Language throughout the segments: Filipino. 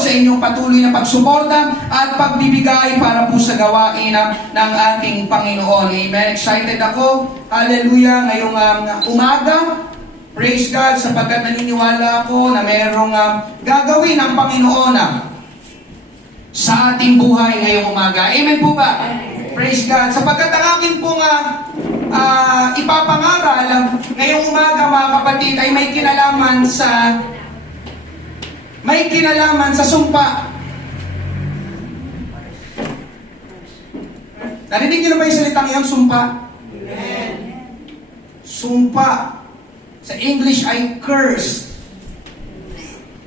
sa inyong patuloy na pagsuporta at pagbibigay para po sa gawain ng ating Panginoon. Amen. Excited ako. Hallelujah. Ngayong umaga. Praise God sapagkat naniniwala ako na mayroong gagawin ng Panginoon sa ating buhay ngayong umaga. Amen po ba? Praise God. Sapagkat ang akin pong ipapangaral ngayong umaga, mga kapatid, ay may kinalaman sa sumpa. Narinig niyo na ba yung salitang iyon, sumpa? Amen. Sumpa. Sa English ay curse.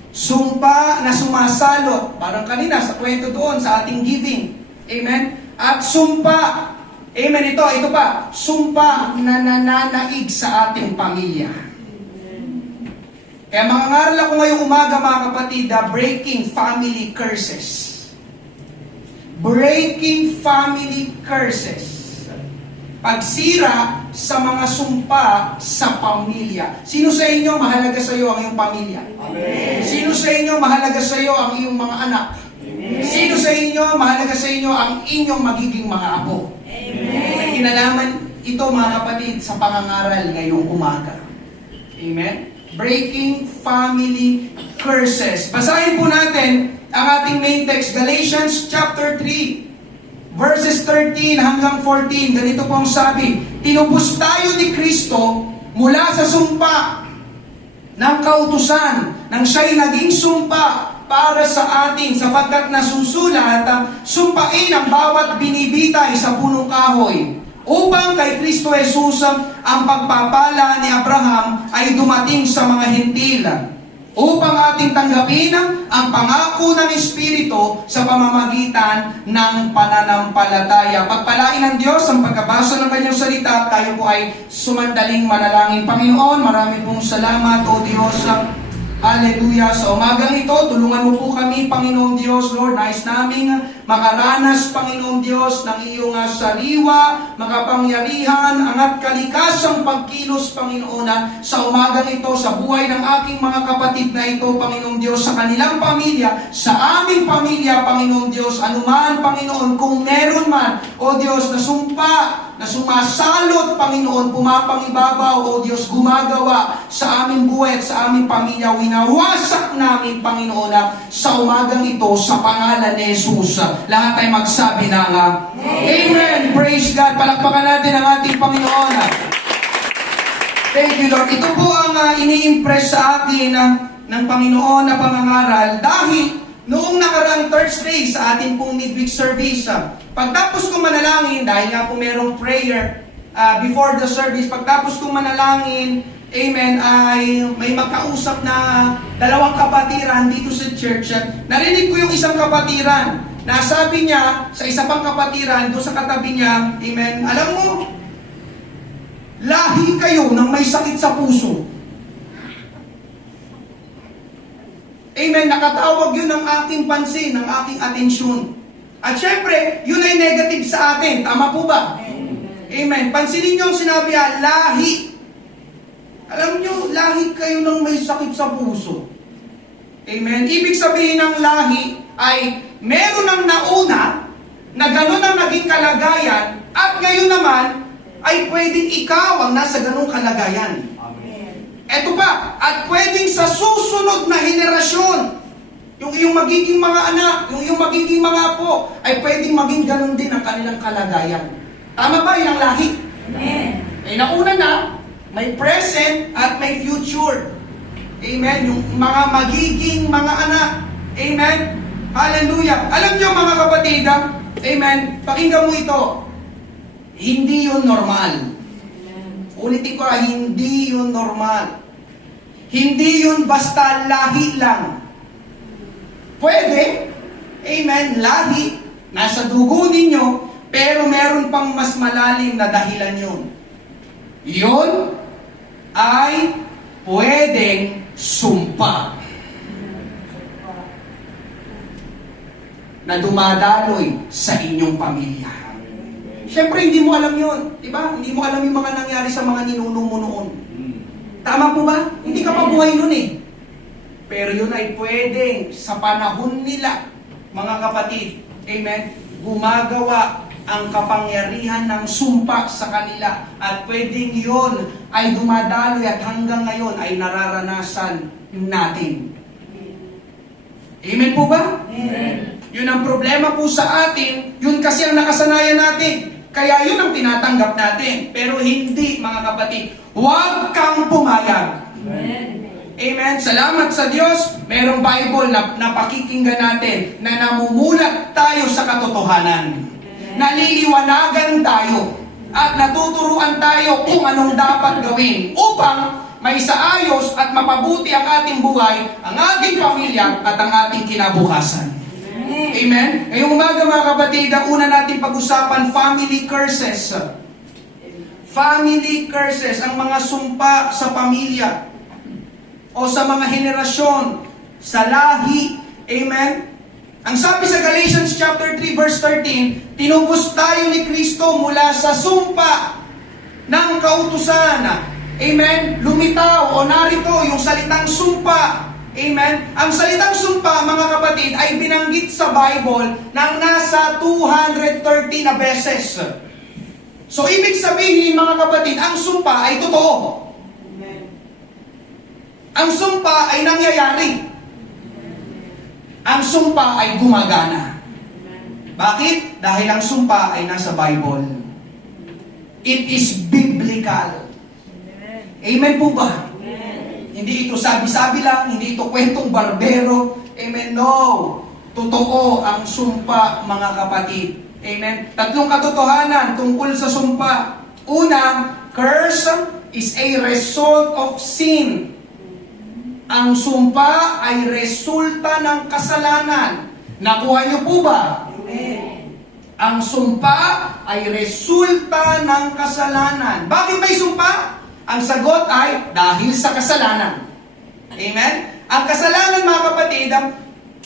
Sumpa na sumasalot. Parang kanina sa kwento doon sa ating giving. Amen? At sumpa. Amen, ito pa. Sumpa na nananaig sa ating pamilya. Kaya mangangaral ako ngayong umaga, mga kapatid, breaking family curses. Breaking family curses. Pagsira sa mga sumpa sa pamilya. Sino sa inyo mahalaga sa iyo ang iyong pamilya? Amen. Sino sa inyo mahalaga sa iyo ang iyong mga anak? Amen. Sino sa inyo mahalaga sa inyo ang inyong magiging mga apo? Amen. May kinalaman ito, mga kapatid, sa pangangaral ngayong umaga. Amen? Breaking family curses. Basahin po natin ang ating main text, Galatians chapter 3. Verses 13 hanggang 14, ganito po ang sabi, tinubos tayo ni Kristo mula sa sumpa ng kautusan, nang siya'y naging sumpa para sa atin, sapagkat nasusulat, sumpain ang bawat binibitay sa punong kahoy, upang kay Kristo Jesus ang pagpapala ni Abraham ay dumating sa mga Hentil, upang ating tanggapin ang pangako ng Espiritu sa pamamagitan ng pananampalataya. Pagpalain ng Diyos ang pagkabasa ng kanyang salita, tayo po ay sumandaling manalangin. Panginoon, marami pong salamat, O Diyos. Hallelujah. Sa umagang ito, tulungan mo po kami, Panginoong Diyos, Lord. Nais naming makaranas, Panginoong Diyos, ng iyong sariwa, makapangyarihan, angat kalikasang pagkilos, Panginoon, sa umagang ito, sa buhay ng aking mga kapatid na ito, Panginoong Diyos, sa kanilang pamilya, sa aming pamilya, Panginoong Diyos, anuman, Panginoon, kung meron man, O Diyos, na sumpa, na sumasalot, Panginoon, pumapangibabaw, O Diyos, gumagawa sa aming buhay at sa aming pamilya, winawasak namin, Panginoon, sa umagang ito, sa pangalan ni Jesus. Lahat ay magsabi na Amen. Praise God. Palakpakan natin ang ating Panginoon. Thank you, Lord. Ito po ang ini-impress sa akin ng Panginoon na pangangaral dahil noong nakaraang Thursday sa ating pong midweek service, pagtapos kong manalangin, dahil nga po merong prayer before the service, pagtapos kong manalangin, amen, ay may magkausap na dalawang kapatiran dito sa church. Narinig ko yung isang kapatiran na sabi niya sa isa pang kapatiran doon sa katabi niya, amen, alam mo, lahi kayo ng may sakit sa puso. Amen, nakatawag yun ng aking pansin, ng aking atensyon. At syempre, yun ay negative sa atin. Tama po ba? Amen. Pansinin nyo ang sinabi, lahi. Alam nyo, lahi kayo ng may sakit sa puso. Amen. Ibig sabihin ng lahi ay meron ng nauna na gano'n ang naging kalagayan at ngayon naman ay pwedeng ikaw ang nasa ganong kalagayan. Eto pa, at pwedeng sa susunod na henerasyon, yung iyong magiging mga anak, yung iyong magiging mga apo, ay pwedeng maging ganun din ang kanilang kalagayan. Tama ba yun ang lahi? Amen. May nauna na, may present at may future. Amen. Yung mga magiging mga anak. Amen. Hallelujah. Alam niyo mga kapatid, amen, pakinggan mo ito. Hindi yun normal. Ulitin ko, hindi yun normal. Hindi yun basta lahi lang. Pwede, amen, lahi, nasa dugo ninyo, pero meron pang mas malalim na dahilan yun. Yun ay pwedeng sumpa na dumadaloy sa inyong pamilya. Siyempre, hindi mo alam yun. Diba? Hindi mo alam yung mga nangyari sa mga ninuno mo noon. Tama po ba? Hindi ka pa buhay nun eh. Pero yun ay pwedeng sa panahon nila, mga kapatid, amen, gumagawa ang kapangyarihan ng sumpa sa kanila. At pwedeng yun ay dumadaloy at hanggang ngayon ay nararanasan natin. Amen po ba? Amen. Yun ang problema po sa atin, yun kasi ang nakasanayan natin. Kaya yun ang tinatanggap natin. Pero hindi, mga kapatid, huwag kang pumayag. Amen. Amen. Salamat sa Diyos. Merong Bible na napakikinggan natin na namumulat tayo sa katotohanan. Naliliwanagan tayo at natuturuan tayo kung anong dapat gawin upang may saayos at mapabuti ang ating buhay, ang ating pamilya at ang ating kinabukasan. Amen. Ngayong umaga, mga kapatid, ang una natin pag-usapan, family curses. Family curses, ang mga sumpa sa pamilya o sa mga henerasyon, sa lahi. Amen? Ang sabi sa Galatians chapter 3 verse 13, tinubos tayo ni Kristo mula sa sumpa ng kautusan. Amen? Lumitaw o narito yung salitang sumpa. Amen? Ang salitang sumpa, mga kapatid, ay binanggit sa Bible ng nasa 230 na beses. So, ibig sabihin, mga kapatid, ang sumpa ay totoo. Ang sumpa ay nangyayari. Ang sumpa ay gumagana. Bakit? Dahil ang sumpa ay nasa Bible. It is biblical. Amen po ba? Hindi ito sabi-sabi lang, hindi ito kwentong barbero. Amen? No. Totoo ang sumpa, mga kapatid. Amen? Tatlong katotohanan tungkol sa sumpa. Una, curse is a result of sin. Ang sumpa ay resulta ng kasalanan. Nakuha niyo po ba? Amen. Ang sumpa ay resulta ng kasalanan. Bakit may sumpa? Ang sagot ay dahil sa kasalanan. Amen? Ang kasalanan, mga kapatid,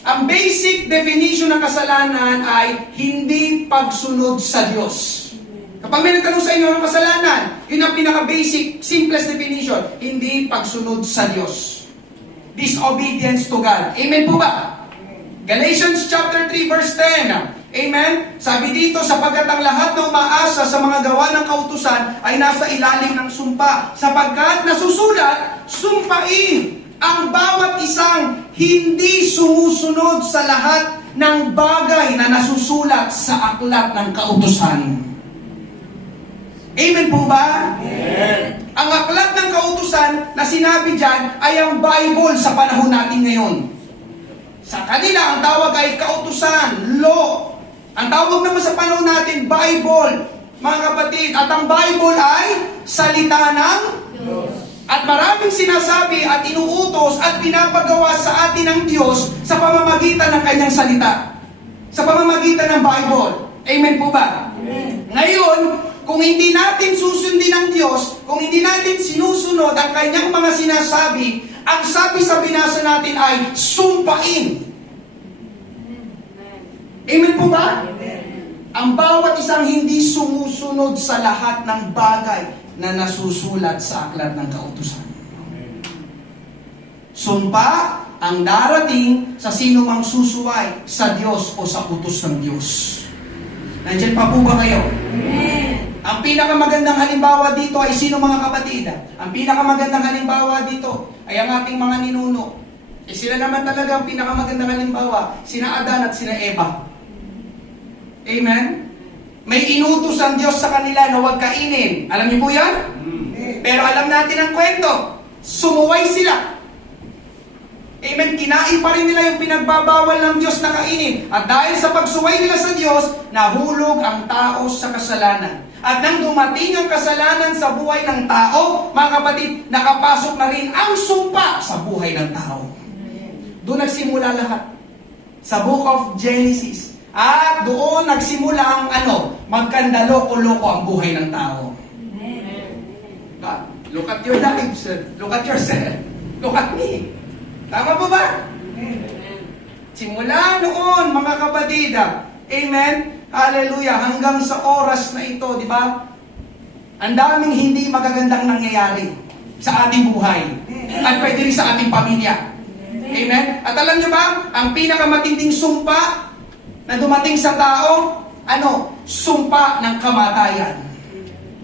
ang basic definition ng kasalanan ay hindi pagsunod sa Diyos. Kapag may nagtanong sa inyo ng kasalanan, yun ang pinaka-basic, simplest definition, hindi pagsunod sa Diyos. Disobedience to God. Amen po ba? Galatians chapter 3 verse 10. Amen? Sabi dito, sapagkat ang lahat na umaasa sa mga gawa ng kautusan ay nasa ilalim ng sumpa. Sapagkat nasusulat, sumpain ang bawat isang hindi sumusunod sa lahat ng bagay na nasusulat sa aklat ng kautusan. Amen po ba? Amen. Ang aklat ng kautusan na sinabi dyan ay ang Bible sa panahon natin ngayon. Sa kanila, ang tawag ay kautusan, law. Ang tawag naman sa panahon natin, Bible, mga kapatid. At ang Bible ay salita ng Diyos. At maraming sinasabi at inuutos at pinapagawa sa atin ng Diyos sa pamamagitan ng kanyang salita. Sa pamamagitan ng Bible. Amen po ba? Amen. Ngayon, kung hindi natin susundin ang Diyos, kung hindi natin sinusunod ang kanyang mga sinasabi, ang sabi sa binasa natin ay sumpain. Amen po ba? Amen. Ang bawat isang hindi sumusunod sa lahat ng bagay na nasusulat sa aklat ng kautusan. Sumpa ang darating sa sino mang susuway sa Diyos o sa utos ng Diyos. Nandiyan pa po ba kayo? Amen. Ang pinakamagandang halimbawa dito ay sino, mga kapatid? Ang pinakamagandang halimbawa dito ay ang ating mga ninuno. Sila naman talaga ang pinakamagandang halimbawa, sina Adan at sina Eva. Amen? May inutos ang Diyos sa kanila na huwag kainin. Alam niyo po yan? Pero alam natin ang kwento. Sumuway sila. Amen? Kinain pa rin nila yung pinagbabawal ng Diyos na kainin. At dahil sa pagsuway nila sa Diyos, nahulog ang tao sa kasalanan. At nang dumating ang kasalanan sa buhay ng tao, mga kapatid, nakapasok na rin ang sumpa sa buhay ng tao. Doon nagsimula lahat. Sa book of Genesis. At doon nagsimula ang magkandaloko-loko ang buhay ng tao. Look at your lives. Look at yourself. Look at me. Tama po ba? Simula noon, mga kapatid, amen? Hallelujah. Hanggang sa oras na ito, di ba? Ang daming hindi magagandang nangyayari sa ating buhay. At pwede rin sa ating pamilya. Amen? At alam nyo ba, ang pinakamatinding sumpa na dumating sa tao, sumpa ng kamatayan.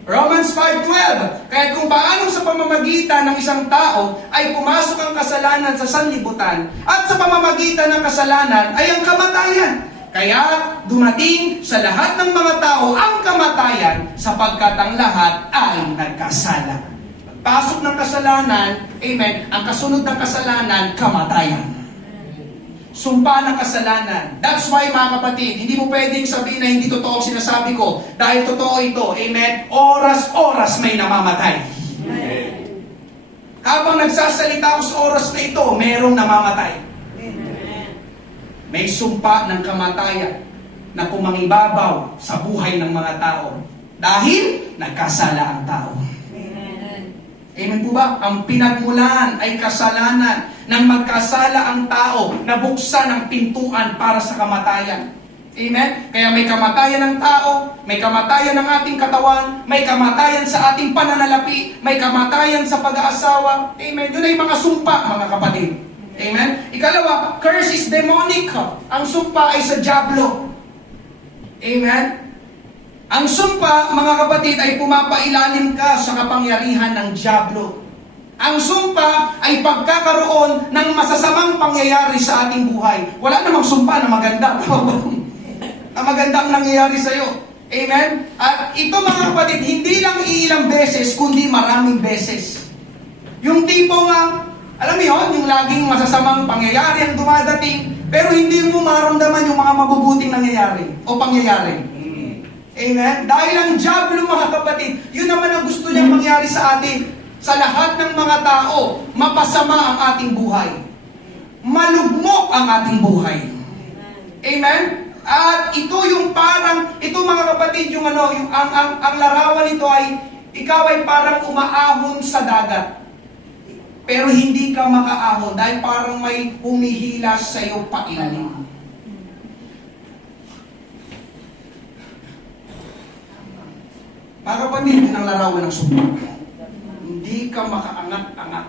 Romans 5:12. Kaya kung paano sa pamamagitan ng isang tao ay pumasok ang kasalanan sa sanlibutan at sa pamamagitan ng kasalanan ay ang kamatayan. Kaya dumating sa lahat ng mga tao ang kamatayan sapagkat ang lahat ay nagkasala. Pasok ng kasalanan, amen, ang kasunod ng kasalanan, kamatayan. Sumpa ng kasalanan. That's why mga kapatid, hindi mo pwedeng sabihin na hindi totoo ang sinasabi ko. Dahil totoo ito, amen, oras-oras may namamatay. Amen. Habang nagsasalita ako sa oras na ito, merong namamatay. Amen. May sumpa ng kamatayan na pumangibabaw sa buhay ng mga tao. Dahil nagkasala ang tao. Amen po ba? Ang pinagmulan ay kasalanan. Nang magkasala ang tao, nabuksan ang pintuan para sa kamatayan. Amen? Kaya may kamatayan ng tao, may kamatayan ng ating katawan, may kamatayan sa ating pananalapi, may kamatayan sa pag-aasawa. Amen? Yun ay mga sumpa, mga kapatid. Amen? Ikalawa, curse is demonic. Ang sumpa ay sa dyablo. Amen? Ang sumpa, mga kapatid, ay pumapailalim ka sa kapangyarihan ng dyablo. Ang sumpa ay pagkakaroon ng masasamang pangyayari sa ating buhay. Wala namang sumpa na maganda. Na magandang nangyayari sa iyo. Amen? At ito, mga kapatid, hindi lang iilang beses, kundi maraming beses. Yung tipo nga, alam mo yun, yung laging masasamang pangyayari ang dumadating, pero hindi mo maramdaman yung mga mabubuting nangyayari o pangyayari. Amen? Dahil ang dyablo, mga kapatid, yun naman ang gusto niyang mangyari sa atin. Sa lahat ng mga tao, mapasama ang ating buhay. Malugmok ang ating buhay. Amen? At ito yung parang, ito mga kapatid, yung ang larawan nito ay, ikaw ay parang umaahon sa dagat. Pero hindi ka makaahon dahil parang may humihilas sa iyo pailalim. Mga kapatid, yun ang larawan ng sumpa. Hindi ka makaangat-angat.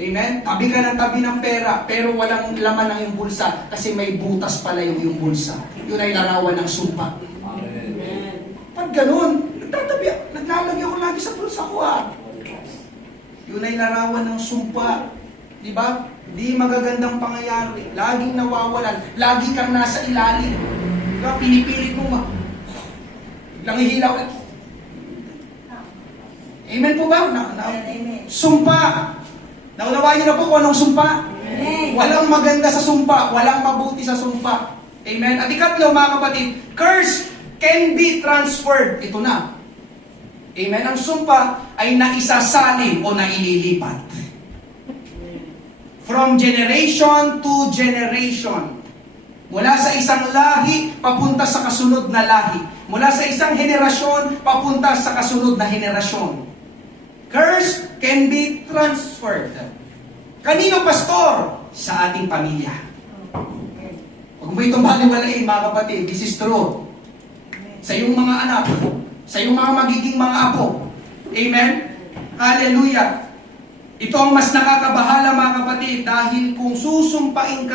Amen? Tabi ka ng tabi ng pera, pero walang laman ang iyong bulsa kasi may butas pala yung iyong bulsa. Yun ay larawan ng sumpa. Pag ganun, naglalagay ako lagi sa bulsa ko . Yun ay larawan ng sumpa. Di ba? Di magagandang pangyayari. Laging nawawalan. Lagi kang nasa ilalim. Di ba? Pinipilit mo nangihilaw. Amen po ba? Sumpa. Naunawain niyo na po kung anong sumpa. Amen. Walang maganda sa sumpa. Walang mabuti sa sumpa. Amen. At ikatlo, mga kapatid, curse can be transferred. Ito na. Amen. Ang sumpa ay naisasalin o naililipat. From generation to generation. Mula sa isang lahi, papunta sa kasunod na lahi. Mula sa isang henerasyon, papunta sa kasunod na henerasyon. Curse can be transferred. Kanino, pastor? Sa ating pamilya. Huwag mo itong baliwalain, mga kapatid. This is true. Sa iyong mga anak, sa iyong mga magiging mga apo. Amen? Hallelujah. Ito ang mas nakakabahala, mga kapatid, dahil kung susumpain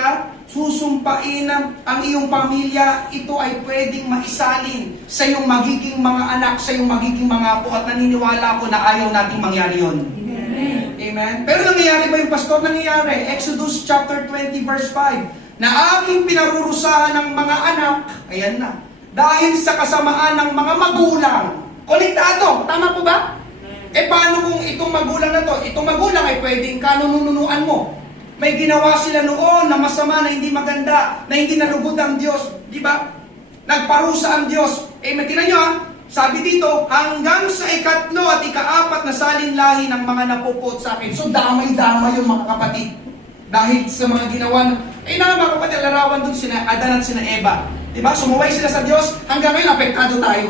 ang iyong pamilya, ito ay pwedeng maisalin sa iyong magiging mga anak, sa iyong magiging mga apo, at naniniwala ko na ayaw nating mangyari yun. Amen. Amen? Pero nangyayari ba yung pastor? Nangyayari. Exodus chapter 20 verse 5, na aking pinarurusahan ng mga anak, ayan na, dahil sa kasamaan ng mga magulang. Konektado, tama po ba? Paano kung itong magulang na to? Itong magulang ay pwedeng kanununuan mo. May ginawa sila noon na masama, na hindi maganda, na hindi nalugod ang Diyos. Di ba? Nagparusa ang Diyos. Tinan nyo sabi dito, hanggang sa ikatlo at ikaapat na salinlahi ng mga napupot sa akin. So damay-damay yung mga kapatid. Dahil sa mga ginawa, mga kapatid, larawan doon sina Adan at sina Eva. Di ba? Sumuway sila sa Diyos, hanggang ngayon apektado tayo.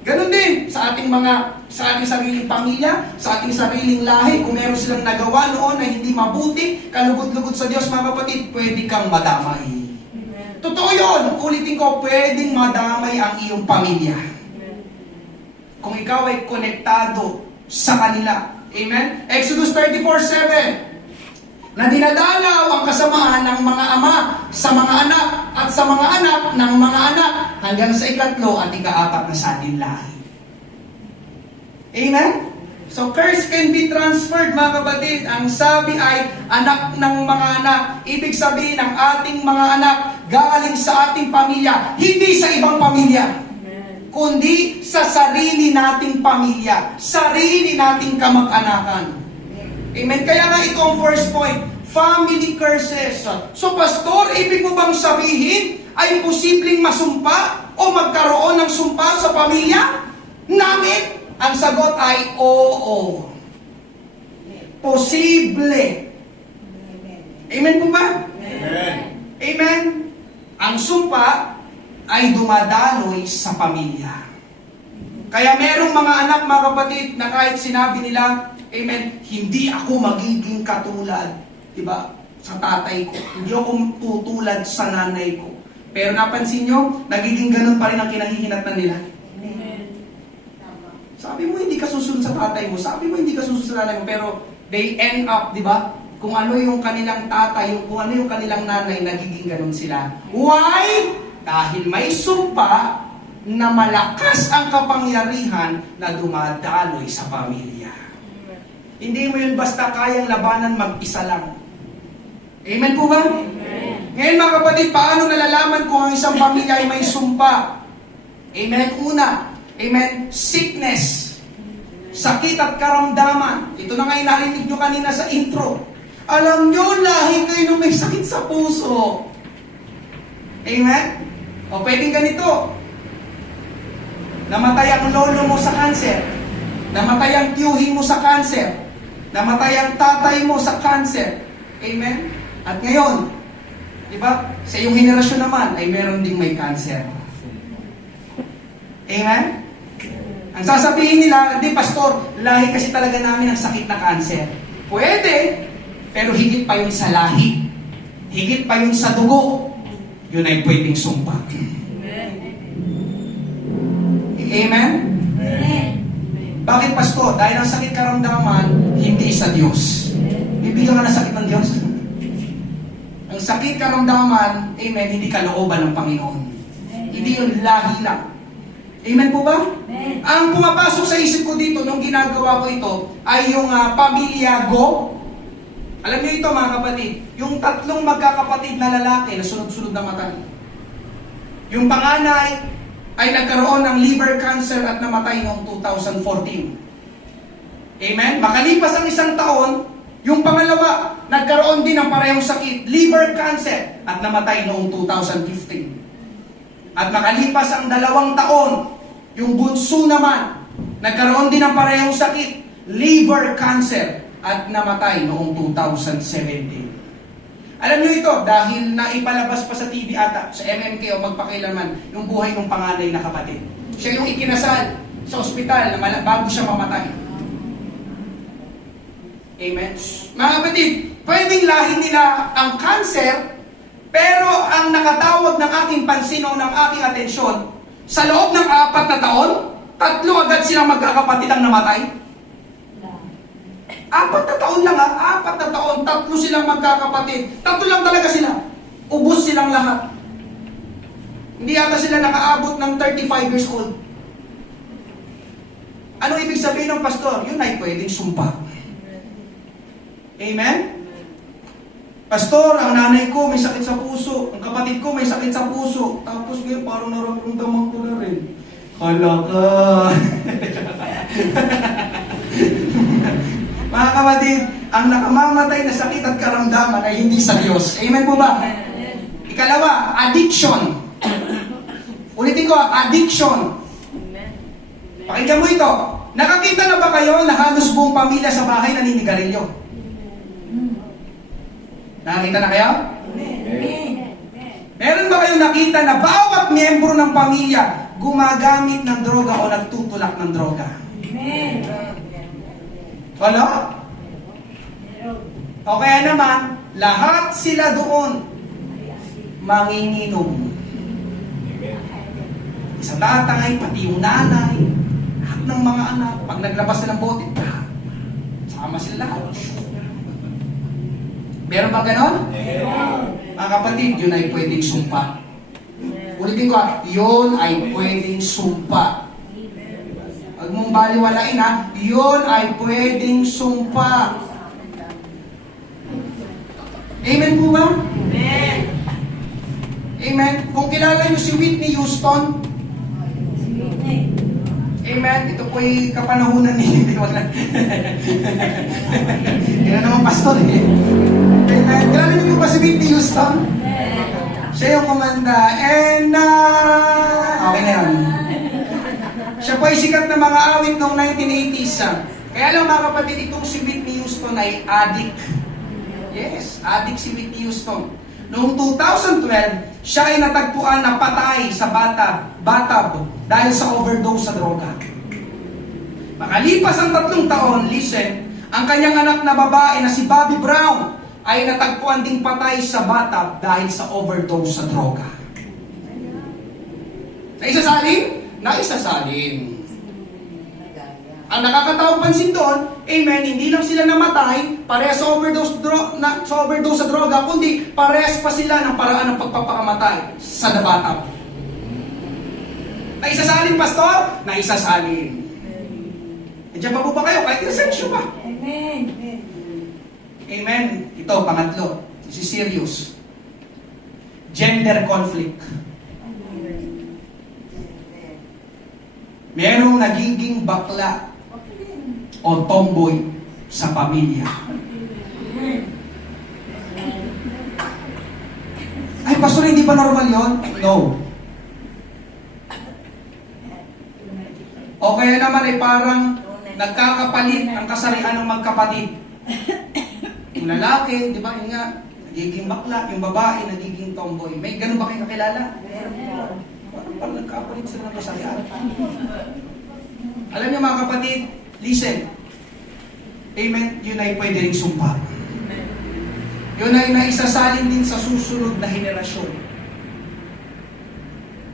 Ganon din sa ating sariling pamilya, sa ating sariling lahi. Kung meron silang nagawa noon na hindi mabuti, kalugod-lugod sa Diyos, mga kapatid, pwede kang madamay. Amen. Totoo yun. Ulitin ko, pwedeng madamay ang iyong pamilya. Amen. Kung ikaw ay konektado sa kanila. Amen? Exodus 34:7, na dinadalaw ang kasamaan ng mga ama sa mga anak at sa mga anak ng mga anak hanggang sa ikatlo at ikaapat na saninlahi. Amen? So, curse can be transferred, mga kapatid. Ang sabi ay, anak ng mga anak. Ibig sabihin, ang ating mga anak galing sa ating pamilya, hindi sa ibang pamilya, kundi sa sarili nating pamilya, sarili nating kamag-anakan. Amen? Kaya nga ito ang first point, family curses. So, pastor, ibig mo bang sabihin ay posibleng masumpa o magkaroon ng sumpa sa pamilya namin? Ang sagot ay oo. Posible. Amen po ba? Amen. Amen? Ang sumpa ay dumadaloy sa pamilya. Kaya merong mga anak, mga kapatid, na kahit sinabi nila, amen, hindi ako magiging katulad, diba, sa tatay ko. Hindi ako tutulad sa nanay ko. Pero napansin nyo, nagiging ganun pa rin ang kinahihinatnan nila. Sabi mo hindi ka susunod sa tatay mo, sabi mo hindi ka susunod sa nanay mo, pero they end up, di ba? Kung ano yung kanilang tatay, kung ano yung kanilang nanay, nagiging ganun sila. Why? Dahil may sumpa na malakas ang kapangyarihan na dumadaloy sa pamilya. Hindi mo yun basta kayang labanan mag-isa lang. Amen po ba? Amen. Ngayon mga kapatid, paano nalalaman kung ang isang pamilya ay may sumpa? Amen. Una, amen, sickness, sakit at karamdaman. Ito na nga yung narinig nyo kanina sa intro. Alam nyo, lahi kayo nung may sakit sa puso. Amen? O pwedeng ganito. Namatay ang lolo mo sa cancer. Namatay ang tiyuhin mo sa cancer. Namatay ang tatay mo sa cancer. Amen? At ngayon, di ba, sa iyong henerasyon naman ay meron ding may cancer. Amen? Ang sasabihin nila, di pastor, lahi kasi talaga namin ang sakit na cancer. Pwede, pero higit pa yun sa lahi. Higit pa yun sa dugo. Yun ay pwedeng sumpa. Amen? Bakit pastor? Dahil ang sakit karamdaman, hindi sa Diyos. Bibigyan ka ng sakit ng Diyos. Ang sakit karamdaman, amen, hindi kalooban ng Panginoon. Hindi yun lahi lang. Amen po ba? Amen. Ang pumapasok sa isip ko dito nung ginagawa ko ito ay yung pamilya Go. Alam niyo ito mga kapatid, yung tatlong magkakapatid na lalaki na sunod-sunod na matay. Yung panganay ay nagkaroon ng liver cancer at namatay noong 2014. Amen? Makalipas ang isang taon, yung pangalawa nagkaroon din ng parehong sakit, liver cancer, at namatay noong 2015. At makalipas ang 2 taon, yung bunso naman, nagkaroon din ng parehong sakit, liver cancer, at namatay noong 2017. Alam niyo ito, dahil naipalabas pa sa TV ata, sa MMK o magpakailaman, yung buhay ng panganay na kapatid. Siya yung ikinasal sa ospital na bago siya mamatay. Amen? Mga kapatid, pwedeng lahi nila ang cancer, pero ang nakatawag ng aking pansin o ng aking atensyon, sa loob ng 4 na taon, 3 agad silang magkakapatid ang namatay. 4 na taon lang 4 na taon, 3 silang magkakapatid. 3 lang talaga sila. Ubus silang lahat. Hindi yata sila nakaabot ng 35 years old. Ano ibig sabihin ng pastor? Yun ay pwedeng sumpa. Amen? Pastor, ang nanay ko may sakit sa puso, ang kapatid ko may sakit sa puso, tapos ngayon parang nararamdaman ko na rin. Hala ka. Mga kapatid, ang nakamamatay na sakit at karamdaman ay hindi sa Diyos. Amen po ba? Ikalawa, addiction. Ulitin ko, addiction. Pakinggan mo ito. Nakakita na ba kayo na halos buong pamilya sa bahay naninigarilyo? Nakakita na kayo? Meron ba kayong nakita na bawat miyembro ng pamilya gumagamit ng droga o nagtutulak ng droga? Wala? O kaya naman, lahat sila doon manginginom. Isang tatay, pati yung nanay, lahat ng mga anak. Pag naglabas na ng bote, sama sila lahat. Meron ba ganon? Mga kapatid, yun ay pwedeng sumpa. Ulitin ko, yun ay pwedeng sumpa. Huwag mong baliwalain ha, yun ay pwedeng sumpa. Amen po ba? Amen. Amen. Kung kilala niyo si Whitney Houston, amen, ito po'y kapanahunan ni wala. Yan na naman pastor eh. Amen. Kilala niyo ba si Whitney Houston? Siya yung kumanda. And okay na yun. Siya po ay sikat na mga awit noong 1980s. Kaya lang mga kapatid, itong si Whitney Houston ay addict. Yes, addict si Whitney Houston. Noong 2012, siya ay natagpuan na patay sa bathtub dahil sa overdose sa droga. Makalipas ang 3 taon, listen, ang kanyang anak na babae na si Bobby Brown ay natagpuan ding patay sa bathtub dahil sa overdose sa droga. Naisasalin? Naisasalin. Ang nakakatawang pansin doon, amen, hindi lang sila namatay, parehas sa overdose sa droga, kundi parehas pa sila ng paraan ng pagpapakamatay sa bathtub. Naisasalin, pastor? Naisasalin. Nandiyan pa po ba kayo? Kahit inosensyo pa. Amen. Amen. Ito, pangatlo. This is serious. Gender conflict. Merong nagiging bakla o tomboy sa pamilya. Ay, pastor, hindi ba normal yon? No. O kaya naman ay parang nagkakapalit ang kasarian ng magkapatid. Yung lalaki, di ba, yun nga, nagiging bakla, yung babae, nagiging tomboy. May ganun ba kayo kakilala? Parang nagkakapalit sila ng kasarian. Alam niyo mga kapatid, listen. Amen, yun ay pwede rin sumpa. Yun ay naisasalin din sa susunod na henerasyon.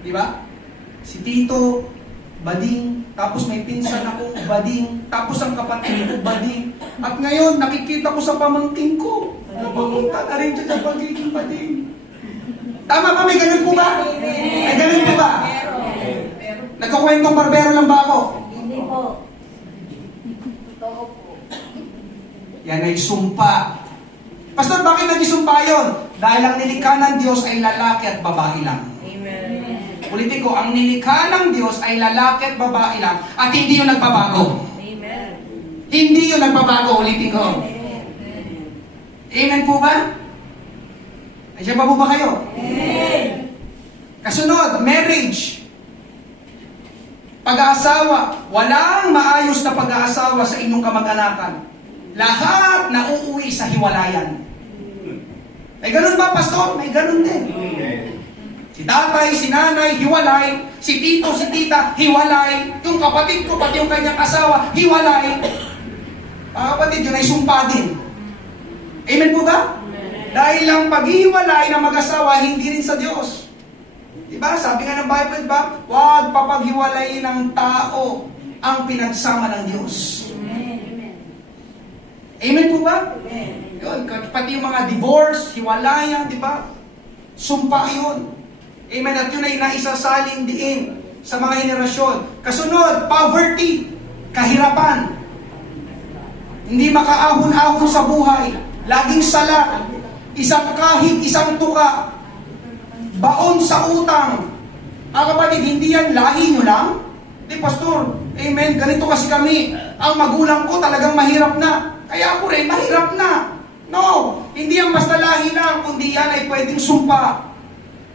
Di ba? Si Tito, bading, tapos may pinsan akong bading, tapos ang kapatid ko bading. At ngayon, nakikita ko sa pamangkin ko, napapunta na rin siya sa pagiging bading. Tama ba? May ganun po ba? May ganun po ba? Nagkukwentong barbero lang ba ako? Hindi po. Totoo po. Yan ay sumpa. Pastor, bakit nag-isumpa yun? Dahil ang nilikha ng Diyos ay lalaki at babae lang. Amen. Ulitin ko, ang nilikha ng Diyos ay lalaki at babae lang at hindi yun nagbabago. Amen. Hindi yun nagbabago, ulitin ko. Amen po ba? Nandiyan pa po ba kayo? Amen. Kasunod, marriage. Pag-aasawa. Walang maayos na pag-aasawa sa inyong kamag-anakan. Lahat na uuwi sa hiwalayan. May ganun ba, pastor? May ganun din. Si tatay, si nanay, hiwalay. Si tito, si tita, hiwalay. Yung kapatid ko, pati yung kanyang asawa, hiwalay. Mga kapatid, yun ay sumpa din. Amen po ba? Dahil ang paghihiwalay ng mag-asawa, hindi rin sa Diyos. Diba? Sabi nga ng Bible, diba? Huwag papaghiwalayin ng tao ang pinagsama ng Diyos. Amen po ba? Yun, pati yung mga divorce, hiwalayan, di ba? Sumpa yun. Amen. At yun ay naisasalin din sa mga henerasyon. Kasunod, poverty, kahirapan. Hindi makaahon-ahon sa buhay. Laging sala. Isang kahig, isang tuka. Baon sa utang. Mga kapatid, hindi yan lahi nyo lang. Di, pastor, amen, ganito kasi kami. Ang magulang ko talagang mahirap na. Kaya ako rin, mahirap na. No, hindi yan basta lahi lang, kundi yan ay pwedeng sumpa.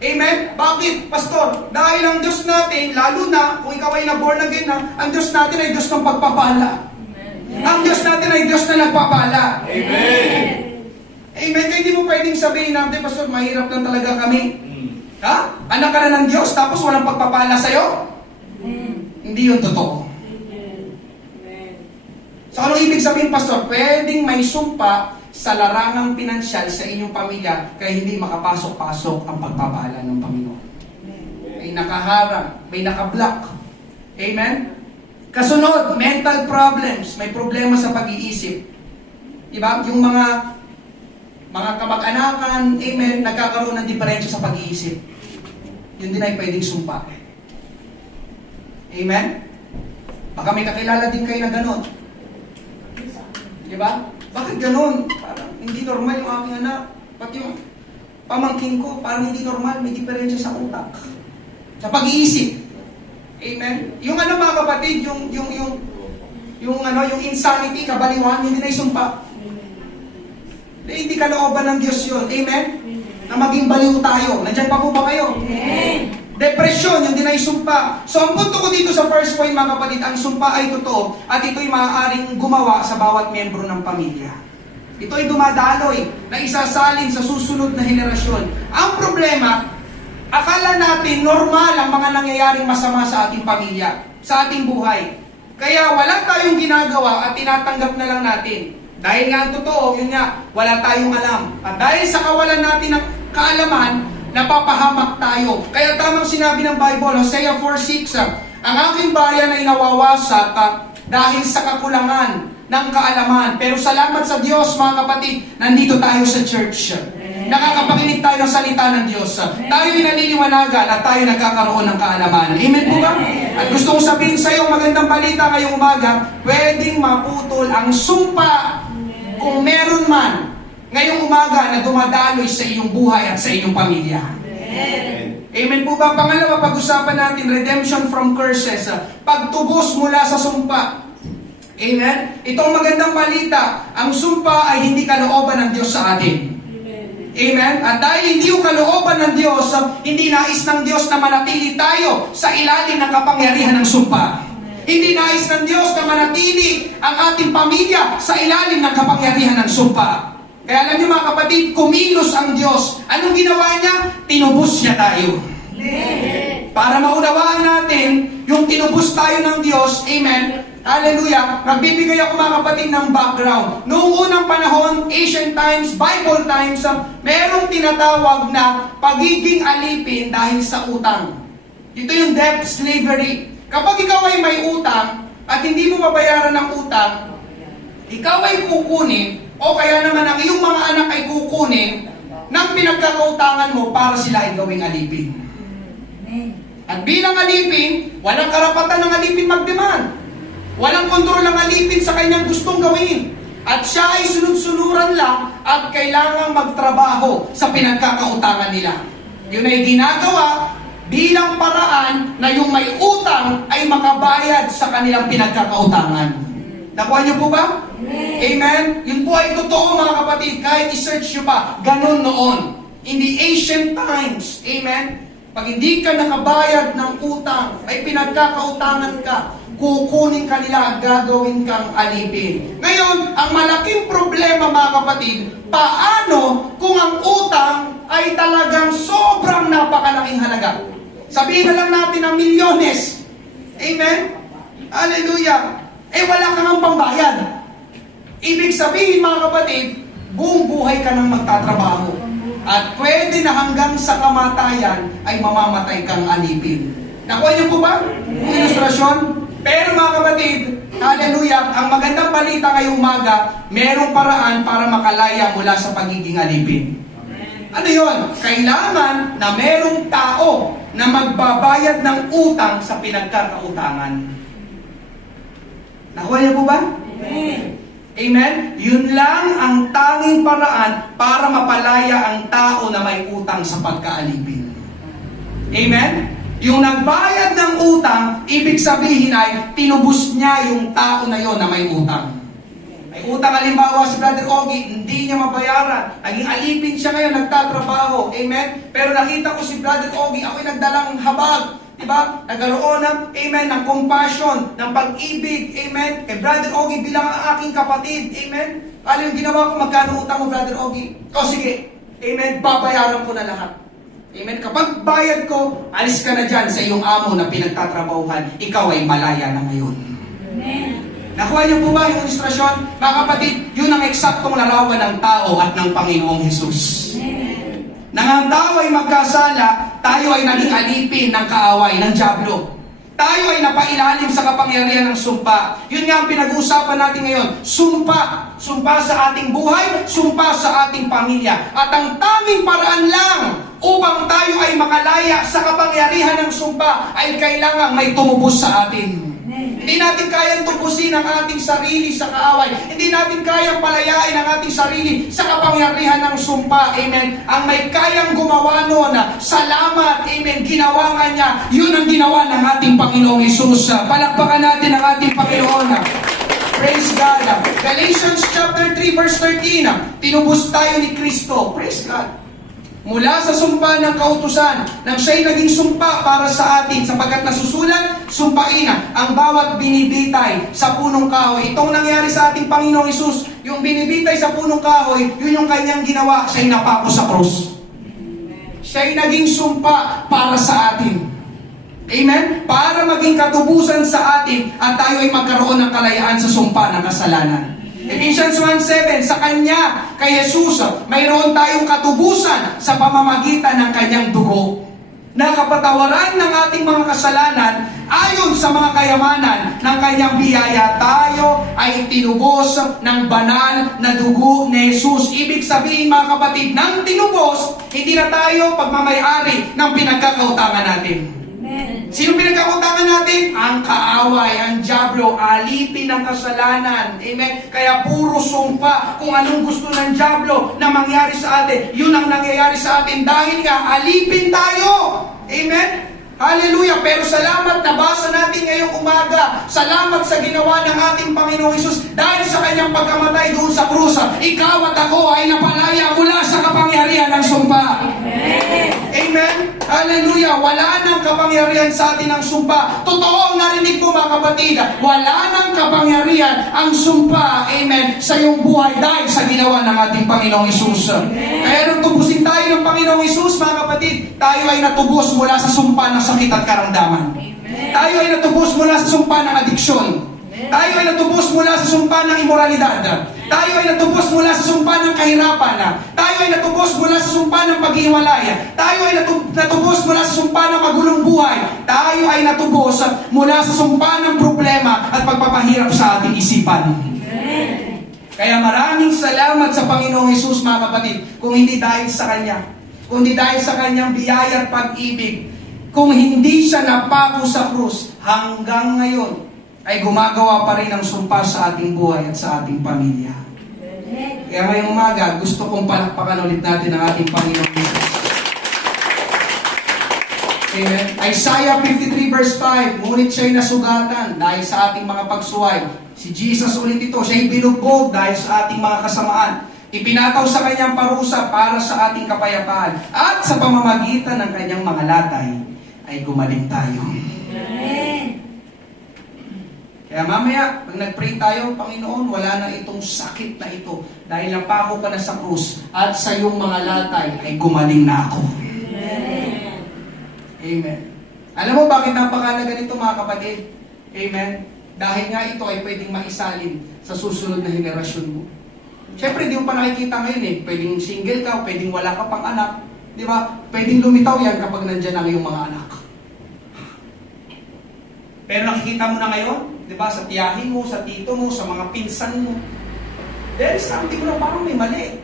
Amen? Bakit, pastor? Dahil ang Diyos natin, lalo na, kung ikaw ay na-born again na, ang Diyos natin ay Diyos ng pagpapala. Ang Diyos natin ay Diyos na nagpapala. Amen. Amen? Kaya hindi mo pwedeng sabihin natin, pastor, mahirap lang talaga kami. Ha? Anak ka na ng Diyos, tapos walang pagpapala sa'yo? Hindi yun totoo. So, anong ibig sabihin, pastor? Pwedeng may sumpa sa larangang pinansyal sa inyong pamilya kaya hindi makapasok-pasok ang pagpapala ng Panginoon. May nakaharang, may nakablock. Amen? Kasunod, mental problems. May problema sa pag-iisip. Diba? Yung mga kamag-anakan, amen, nagkakaroon ng diferensya sa pag-iisip. Yun din ay pwedeng sumpa. Amen? Baka may kakilala din kayo na gano'n. Diba? Bakit gano'n? Parang hindi normal yung aking anak. Pati yung pamangkin ko, parang hindi normal, may diferensya sa utak. Sa pag-iisip. Amen? Yung ano mga kapatid, yung insanity, kabaliwan, hindi na isumpa. Hindi kalooban ng Diyos yun. Amen? Na maging baliw tayo. Nandiyan pa po ba kayo? Amen. Depresyon, yung dinaisumpa. So ang punto ko dito sa first point mga kapatid, ang sumpa ay totoo at ito'y maaaring gumawa sa bawat membro ng pamilya. Ito'y dumadaloy na isasalin sa susunod na henerasyon. Ang problema, akala natin normal ang mga nangyayaring masama sa ating pamilya, sa ating buhay. Kaya wala tayong ginagawa at tinatanggap na lang natin. Dahil nga ang totoo, yun nga, wala tayong alam. At dahil sa kawalan natin ng kaalaman, napapahamak tayo. Kaya tamang sinabi ng Bible, Hosea 4:6, ang aking bayan ay nawawasak dahil sa kakulangan ng kaalaman. Pero salamat sa Diyos mga kapatid, nandito tayo sa church. Nakakapakinig tayo ng salita ng Diyos. Tayo naliliwanagan at tayo nagkakaroon ng kaalaman. Amen po ba? At gusto kong sabihin sa iyo, magandang balita ngayong umaga, pwedeng maputol ang sumpa kung meron man ngayong umaga na dumadaloy sa iyong buhay at sa iyong pamilya. Amen po ba? Pangalawa, pag-usapan natin, redemption from curses. Pagtubos mula sa sumpa. Amen? Itong magandang balita, ang sumpa ay hindi kalooban ng Diyos sa atin. Amen? At dahil hindi yung kalooban ng Diyos, hindi nais ng Diyos na manatili tayo sa ilalim ng kapangyarihan ng sumpa. Hindi nais ng Diyos na manatili ang ating pamilya sa ilalim ng kapangyarihan ng sumpa. Kaya alam niyo mga kapatid, kumilos ang Diyos. Anong ginawa niya? Tinubos niya tayo. Amen. Para maunawaan natin yung tinubos tayo ng Diyos, amen, hallelujah, magbibigay ako mga kapatid ng background. Noong unang panahon, ancient times, Bible times, merong tinatawag na pagiging alipin dahil sa utang. Ito yung debt slavery. Kapag ikaw ay may utang at hindi mo mabayaran ng utang, ikaw ay kukunin o kaya naman ang iyong mga anak ay kukunin ng pinagkakautangan mo para sila ay gawing alipin. At bilang alipin, walang karapatan ng alipin mag-demand. Walang kontrol ng alipin sa kanyang gustong gawin. At siya ay sunod-sunuran lang at kailangang magtrabaho sa pinagkakautangan nila. Yun ay ginagawa bilang paraan na yung may utang ay makabayad sa kanilang pinagkakautangan. Nakuha niyo po ba? Amen? Yun po ay totoo mga kapatid. Kahit i-search niyo pa, ganun noon. In the ancient times, amen? Pag hindi ka nakabayad ng utang, ay pinagkakautangan ka, kukunin ka nila, gagawin kang alipin. Ngayon, ang malaking problema mga kapatid, paano kung ang utang ay talagang sobrang napakalaking halaga? Sabihin na lang natin ang milyones. Amen? Hallelujah! Eh wala ka ng pambayad. Ibig sabihin mga kapatid, buong buhay ka nang magtatrabaho. At pwede na hanggang sa kamatayan ay mamamatay kang alipin. Nakuha niyo po ba? Ilustrasyon? Pero mga kapatid, hallelujah, ang magandang balita ngayong umaga, merong paraan para makalaya mula sa pagiging alipin. Ano yon? Kailangan na merong tao na magbabayad ng utang sa pinagkakautangan. Nakuha niyo po ba? Amen. Amen? Yun lang ang tanging paraan para mapalaya ang tao na may utang sa pagkaalipin. Amen? Yung nagbayad ng utang, ibig sabihin ay tinubos niya yung tao na yon na may utang. May utang halimbawa si Brother Ogie, hindi niya mabayaran. Naging alipin siya ngayon, nagtatrabaho. Amen? Pero nakita ko si Brother Ogie, ako'y nagdalang habag. Diba? Nagkaroon ng, amen, ng compassion, ng pag-ibig, amen, kay Brother Ogie bilang ang aking kapatid, amen. Ano yung ginawa ko, magkano utang mo, Brother Ogie? O sige, amen, babayaran ko na lahat. Amen, kapag bayad ko, alis ka na dyan sa iyong amo na pinagtatrabahuhan, ikaw ay malaya na ngayon. Amen. Nakuha niyo po ba yung ilustrasyon? Mga kapatid, yun ang eksaktong larawan ng tao at ng Panginoong Hesus. Nang ang tao ay magkasala, tayo ay naging alipin ng kaaway, ng dyablo. Tayo ay napailalim sa kapangyarihan ng sumpa. Yun nga ang pinag-uusapan natin ngayon. Sumpa. Sumpa sa ating buhay, sumpa sa ating pamilya. At ang taming paraan lang upang tayo ay makalaya sa kapangyarihan ng sumpa ay kailangan may tumubos sa atin. Hindi natin kayang tubusin ang ating sarili sa kaaway. Hindi natin kayang palayain ang ating sarili sa kapangyarihan ng sumpa. Amen. Ang may kayang gumawa noon, salamat. Amen. Ginawa nga niya. Yun ang ginawa ng ating Panginoong Hesus. Palakpakan natin ang ating Panginoon. Praise God. Galatians chapter 3 verse 13. Tinubos tayo ni Kristo. Praise God. Mula sa sumpa ng kautusan, nang siya'y naging sumpa para sa atin, sapagkat nasusulat, sumpain ang bawat binibitay sa punong kahoy. Itong nangyari sa ating Panginoong Hesus, yung binibitay sa punong kahoy, yun yung kanyang ginawa, siya'y napako sa krus. Siya'y naging sumpa para sa atin. Amen? Para maging katubusan sa atin at tayo ay magkaroon ng kalayaan sa sumpa ng kasalanan. Ephesians 1:7, sa Kanya, kay Jesus, mayroon tayong katubusan sa pamamagitan ng Kanyang dugo. Na kapatawaran ng ating mga kasalanan ayon sa mga kayamanan ng Kanyang biyaya, tayo ay tinubos ng banal na dugo ni Jesus. Ibig sabihin mga kapatid, nang tinubos, hindi na tayo pagmamayari ng pinagkakautangan natin. Sino pinagkakutangan natin? Ang kaaway, ang dyablo, alipin ng kasalanan. Amen? Kaya puro sumpa kung anong gusto ng dyablo na mangyari sa atin. Yun ang nangyayari sa atin dahil nga alipin tayo. Amen? Hallelujah! Pero salamat, nabasa natin ngayong umaga. Salamat sa ginawa ng ating Panginoong Hesus. Dahil sa kanyang pagkamatay doon sa krus, ikaw at ako ay napalaya mula sa kapangyarihan ng sumpa. Amen? Hallelujah! Wala nang kapangyarihan sa atin ang sumpa. Totoo ang narinig mo mga kapatid. Wala nang kapangyarihan ang sumpa. Amen? Sa iyong buhay dahil sa ginawa ng ating Panginoong Hesus. Kaya nung tubusin tayo ng Panginoong Hesus, mga kapatid, tayo ay natubos mula sa sumpa ng sakit at karamdaman. Tayo ay natubos mula sa sumpa ng adiksyon. Tayo ay natubos mula sa sumpa ng imoralidad. Tayo ay natubos mula sa sumpa ng kahirapan. Tayo ay natubos mula sa sumpa ng paghiwalay. Tayo ay natubos mula sa sumpa ng magulong buhay. Tayo ay natubos mula sa sumpa ng problema at pagpapahirap sa ating isipan. Kaya maraming salamat sa Panginoong Hesus mga kapatid. Kung hindi dahil sa Kanya, kung hindi dahil sa Kanyang biyaya at pag-ibig, kung hindi siya napako sa krus, hanggang ngayon ay gumagawa pa rin ang sumpa sa ating buhay at sa ating pamilya. Kaya ngayong umaga, gusto kong palakpakan ulit natin ang ating Panginoong Jesus. Amen. Isaiah 53 verse 5, ngunit siya'y nasugatan dahil sa ating mga pagsuway. Si Jesus ulit ito, siya'y binugbog dahil sa ating mga kasamaan. Ipinataw sa kanyang parusa para sa ating kapayapaan. At sa pamamagitan ng kanyang mga latay, ay gumaling tayo. Amen. Kaya mamaya, pag nag-pray tayo, Panginoon, wala na itong sakit na ito. Dahil napako ka na sa krus at sa iyong mga latay ay gumaling na ako. Amen. Amen. Alam mo bakit napakalaga nito mga kapatid? Amen. Dahil nga ito ay pwedeng maisalin sa susunod na henerasyon mo. Siyempre, di mo pa nakikita ngayon eh. Pwedeng single ka, pwedeng wala ka pang anak. Di ba? Pwedeng lumitaw yan kapag nandyan ang iyong mga anak. Pero nakikita mo na ngayon, di ba? Sa tiyahin mo, sa tito mo, sa mga pinsan mo. There is something na parang may mali.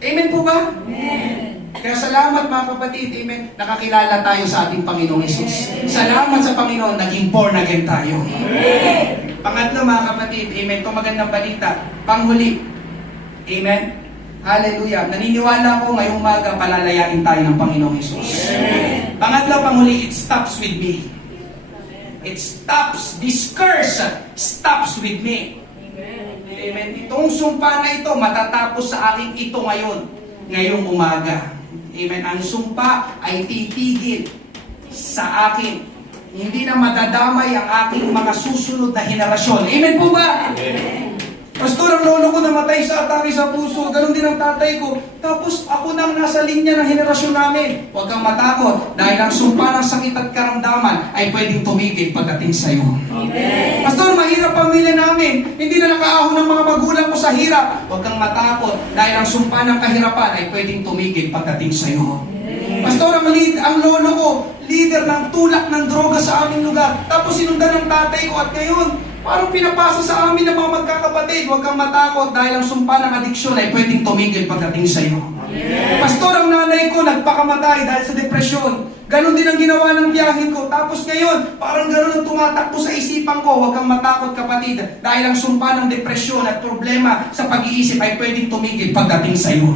Amen po ba? Amen. Kaya salamat mga kapatid, amen. Nakakilala tayo sa ating Panginoong Hesus. Salamat sa Panginoon, naging born again tayo. Amen. Pangatlo mga kapatid, amen. Ito magandang balita. Panghuli, amen. Hallelujah. Naniniwala ko ngayong umaga palalayain tayo ng Panginoong Hesus. Amen. Pangatlo, panghuli, it stops with me. It stops, this curse stops with me. Amen. Itong sumpa na ito, matatapos sa akin ito ngayong umaga. Amen. Ang sumpa ay titigil sa akin. Hindi na madadamay ang aking mga susunod na henerasyon. Amen po ba? Amen. Pastor, ang lolo ko namatay sa atake sa puso. Ganon din ang tatay ko. Tapos ako nang nasa linya ng henerasyon namin. Huwag kang matakot. Dahil ang sumpa ng sakit at karamdaman ay pwedeng tumigil pagdating sa iyo. Amen. Pastor, mahirap pamilya namin. Hindi na nakaahon ng mga magulang ko sa hirap. Huwag kang matakot. Dahil ang sumpa ng kahirapan ay pwedeng tumigil pagdating sa iyo. Amen. Pastor, ang lolo ko, leader ng tulak ng droga sa aming lugar. Tapos sinundan ng tatay ko at ngayon, parang pinapasa sa amin ng mga magkakapatid, huwag kang matakot dahil ang sumpa ng adiksyon ay pwedeng tumigil pagdating sa iyo. Pastor, ang nanay ko nagpakamatay dahil sa depresyon. Ganon din ang ginawa ng biyahin ko. Tapos ngayon, parang ganon ang tumatakbo sa isipan ko. Huwag kang matakot, kapatid, dahil ang sumpa ng depresyon at problema sa pag-iisip ay pwedeng tumigil pagdating sa iyo.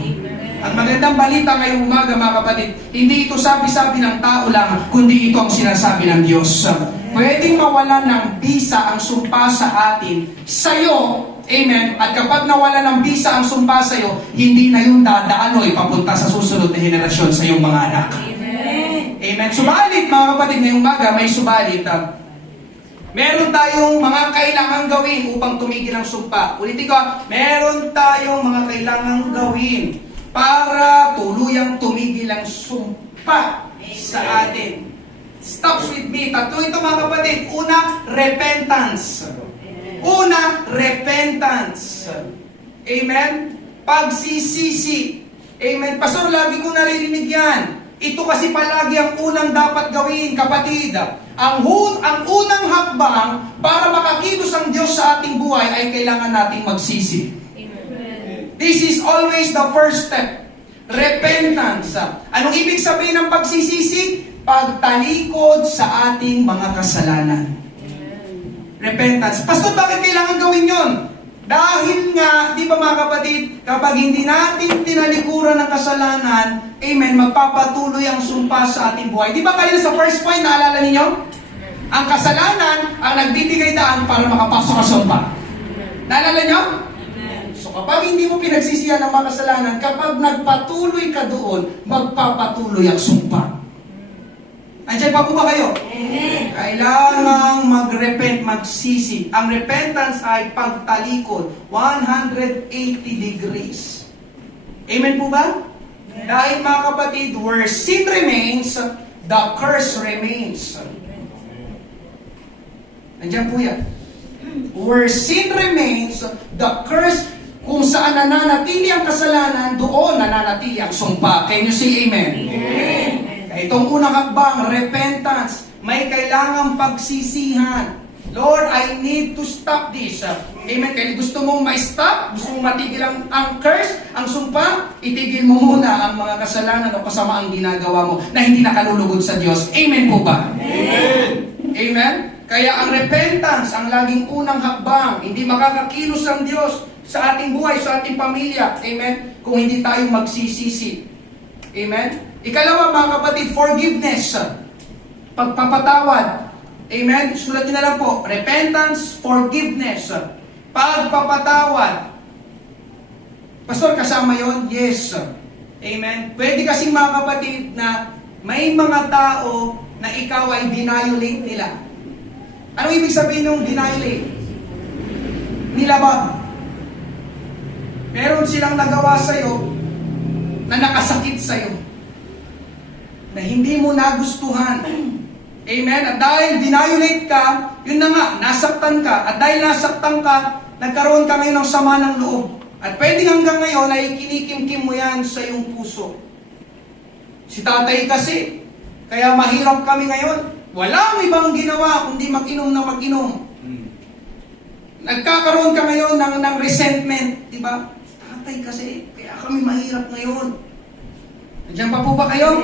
Ang magandang balita ngayong umaga, mga kapatid, hindi ito sabi-sabi ng tao lang, kundi ito ang sinasabi ng Diyos. Pwedeng mawalan ng bisa ang sumpa sa atin, sa'yo, amen, at kapag nawala ng bisa ang sumpa sa'yo, hindi na yun dadaan o ipapunta sa susunod na henerasyon sa iyong mga anak. Amen. Subalit, mga kapatid, ngayong umaga, may subalit. Meron tayong mga kailangang gawin upang tumigil ang sumpa. Ulitin ko, meron tayong mga kailangang gawin para tuluyang tumigil ang sumpa sa atin. Stops with me. Tatlo ito, mga kapatid. Una, repentance. Una, repentance. Amen? Pagsisisi. Amen? Pastor, lagi ko naririnig yan. Ito kasi palagi ang unang dapat gawin, kapatid. Ang unang hakbang para makakilos ang Diyos sa ating buhay ay kailangan nating magsisi. This is always the first step. Repentance. Anong ibig sabihin ng pagsisisi? Pagtalikod sa ating mga kasalanan. Repentance. Pastor, bakit kailangan gawin yon? Dahil nga, di ba mga kapatid, kapag hindi natin tinalikuran ng kasalanan, amen, magpapatuloy ang sumpa sa ating buhay. Di ba kayo sa first point, naalala ninyo? Ang kasalanan ang nagbibigay daan para makapasok sa sumpa. Naalala nyo? So kapag hindi mo pinagsisihan ang mga kasalanan, kapag nagpatuloy ka doon, magpapatuloy ang sumpa. Andiyan pa po ba kayo? Amen. Kailangang mag-repent, magsisi. Ang repentance ay pagtalikod, 180 degrees. Amen po ba? Dahil mga kapatid, where sin remains, the curse remains. Andiyan po yan. Where sin remains, the curse, kung saan nananatili ang kasalanan, doon nananatili ang sumpa. Can you say amen? Amen. Itong unang hakbang, repentance, may kailangang pagsisihan. Lord, I need to stop this. Amen. Kaya gusto mong ma-stop, gusto mong matigil ang curse, ang sumpa, itigil mo muna ang mga kasalanan o kasamaang ginagawa mo na hindi nakalulugod sa Diyos. Amen po ba? Amen. Amen. Kaya ang repentance, ang laging unang hakbang, hindi makakakilos ang Diyos sa ating buhay, sa ating pamilya. Amen. Kung hindi tayo magsisisi. Amen. Ikalawa, mga kapatid, forgiveness. Pagpapatawad. Amen? Sulat nyo na lang po. Repentance, forgiveness. Pagpapatawad. Pastor, kasama yon? Yes. Amen? Pwede kasing mga kapatid na may mga tao na ikaw ay violate nila. Anong ibig sabihin ng violate? Nilabag. Meron silang nagawa sa'yo na nakasakit sa'yo, na hindi mo nagustuhan. Amen? At dahil dinayulate ka, yun na nga, nasaktan ka. At dahil nasaktan ka, nagkaroon ka ngayon ng sama ng loob. At pwedeng hanggang ngayon ay kinikimkim mo yan sa iyong puso. Si tatay kasi, kaya mahirap kami ngayon. Walang ibang ginawa kundi mag-inom na mag-inom. Nagkakaroon ka ngayon ng resentment, di ba? Tatay kasi, kaya kami mahirap ngayon. Nandiyan pa po ba kayo?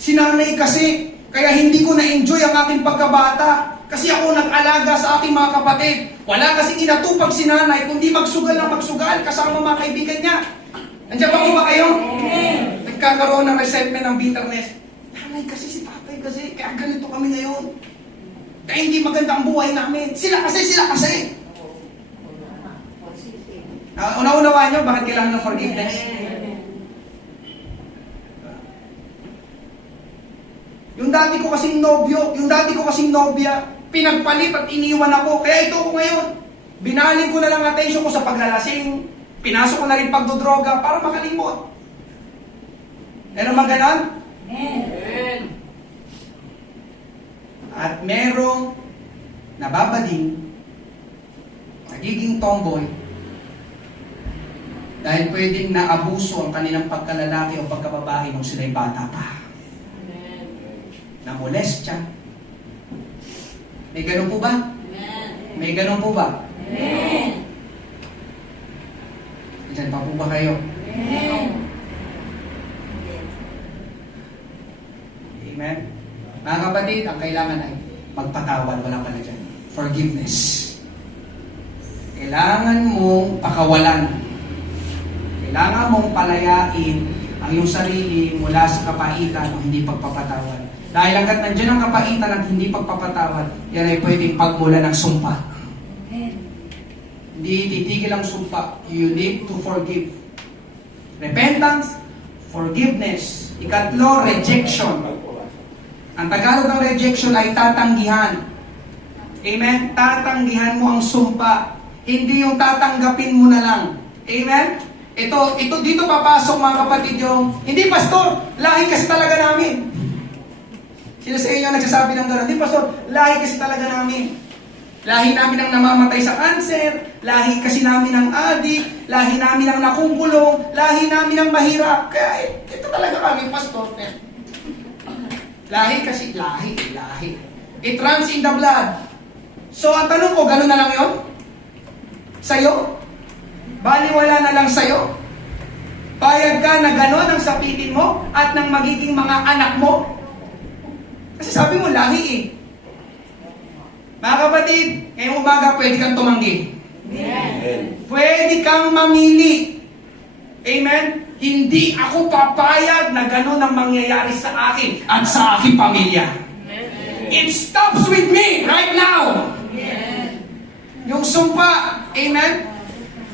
Si nanay kasi, kaya hindi ko na-enjoy ang aking pagkabata. Kasi ako nag-alaga sa aking mga kapatid. Wala kasing inatupag si nanay, kundi magsugal na magsugal kasama mga kaibigan niya. Nandiyan pa po ba kayo? Nagkakaroon ng resentment, ng bitterness. Nanay kasi, si tatay kasi, kaya ganito kami ngayon. Kaya hindi maganda ang buhay namin. Sila kasi. Una-unawaan nyo, bakit kailangan ng forgiveness? Yung dati ko kasing nobyo, yung dati ko kasing nobya, pinagpalit at iniwan ako. Kaya ito ko ngayon. Binaling ko na lang attention ko sa paglalasing. Pinasok ko na rin pagdodroga para makalimot. Meron bang ganon? Amen. At merong nababading, nagiging tomboy, Dahil pwedeng naabuso ang kanilang pagkalalaki o pagkababae nung sila'y bata pa. Namolestya. May ganun po ba? May ganun po ba? Diyan pa po ba kayo? Amen? Mga kapatid, ang kailangan ay magpatawad. Wala pala dyan. Forgiveness. Kailangan mong pakawalan. Kailangan mong palayain ang iyong sarili mula sa kapaitan o hindi pagpapatawad. Dahil hanggat nandiyan ang kapaitan at hindi pagpapatawad, yan ay pwedeng pagmula ng sumpa. Hindi titigil ang sumpa. You need to forgive. Repentance, forgiveness. Ikatlo, rejection. Ang Tagalog ng rejection ay tatanggihan. Amen? Tatanggihan mo ang sumpa. Hindi yung tatanggapin mo na lang. Amen? Ito dito papasok mga kapatid yung, hindi pastor, lahi kasi talaga namin. Sino sa inyo nagsasabi ng gano'n? Hindi pastor, lahi kasi talaga namin. Lahi namin ang namamatay sa cancer, lahi kasi namin ang adik, lahi namin ang nakukulong, lahi namin ang mahirap. Kaya ito talaga kami, pastor. Lahi kasi, lahi. It runs in the blood. So ang tanong ko, gano'n na lang yun? Sa'yo? Baliwala na lang sa'yo? Payag ka na gano'n ang sapitin mo at ng magiging mga anak mo? Kasi sabi mo, lahi eh. Mga kapatid, ngayong umaga pwede kang tumanggi. Amen. Pwede kang mamili. Amen? Hindi ako papayag na gano'n ang mangyayari sa akin at sa aking pamilya. Amen. It stops with me right now. Amen. Yung sumpa, amen?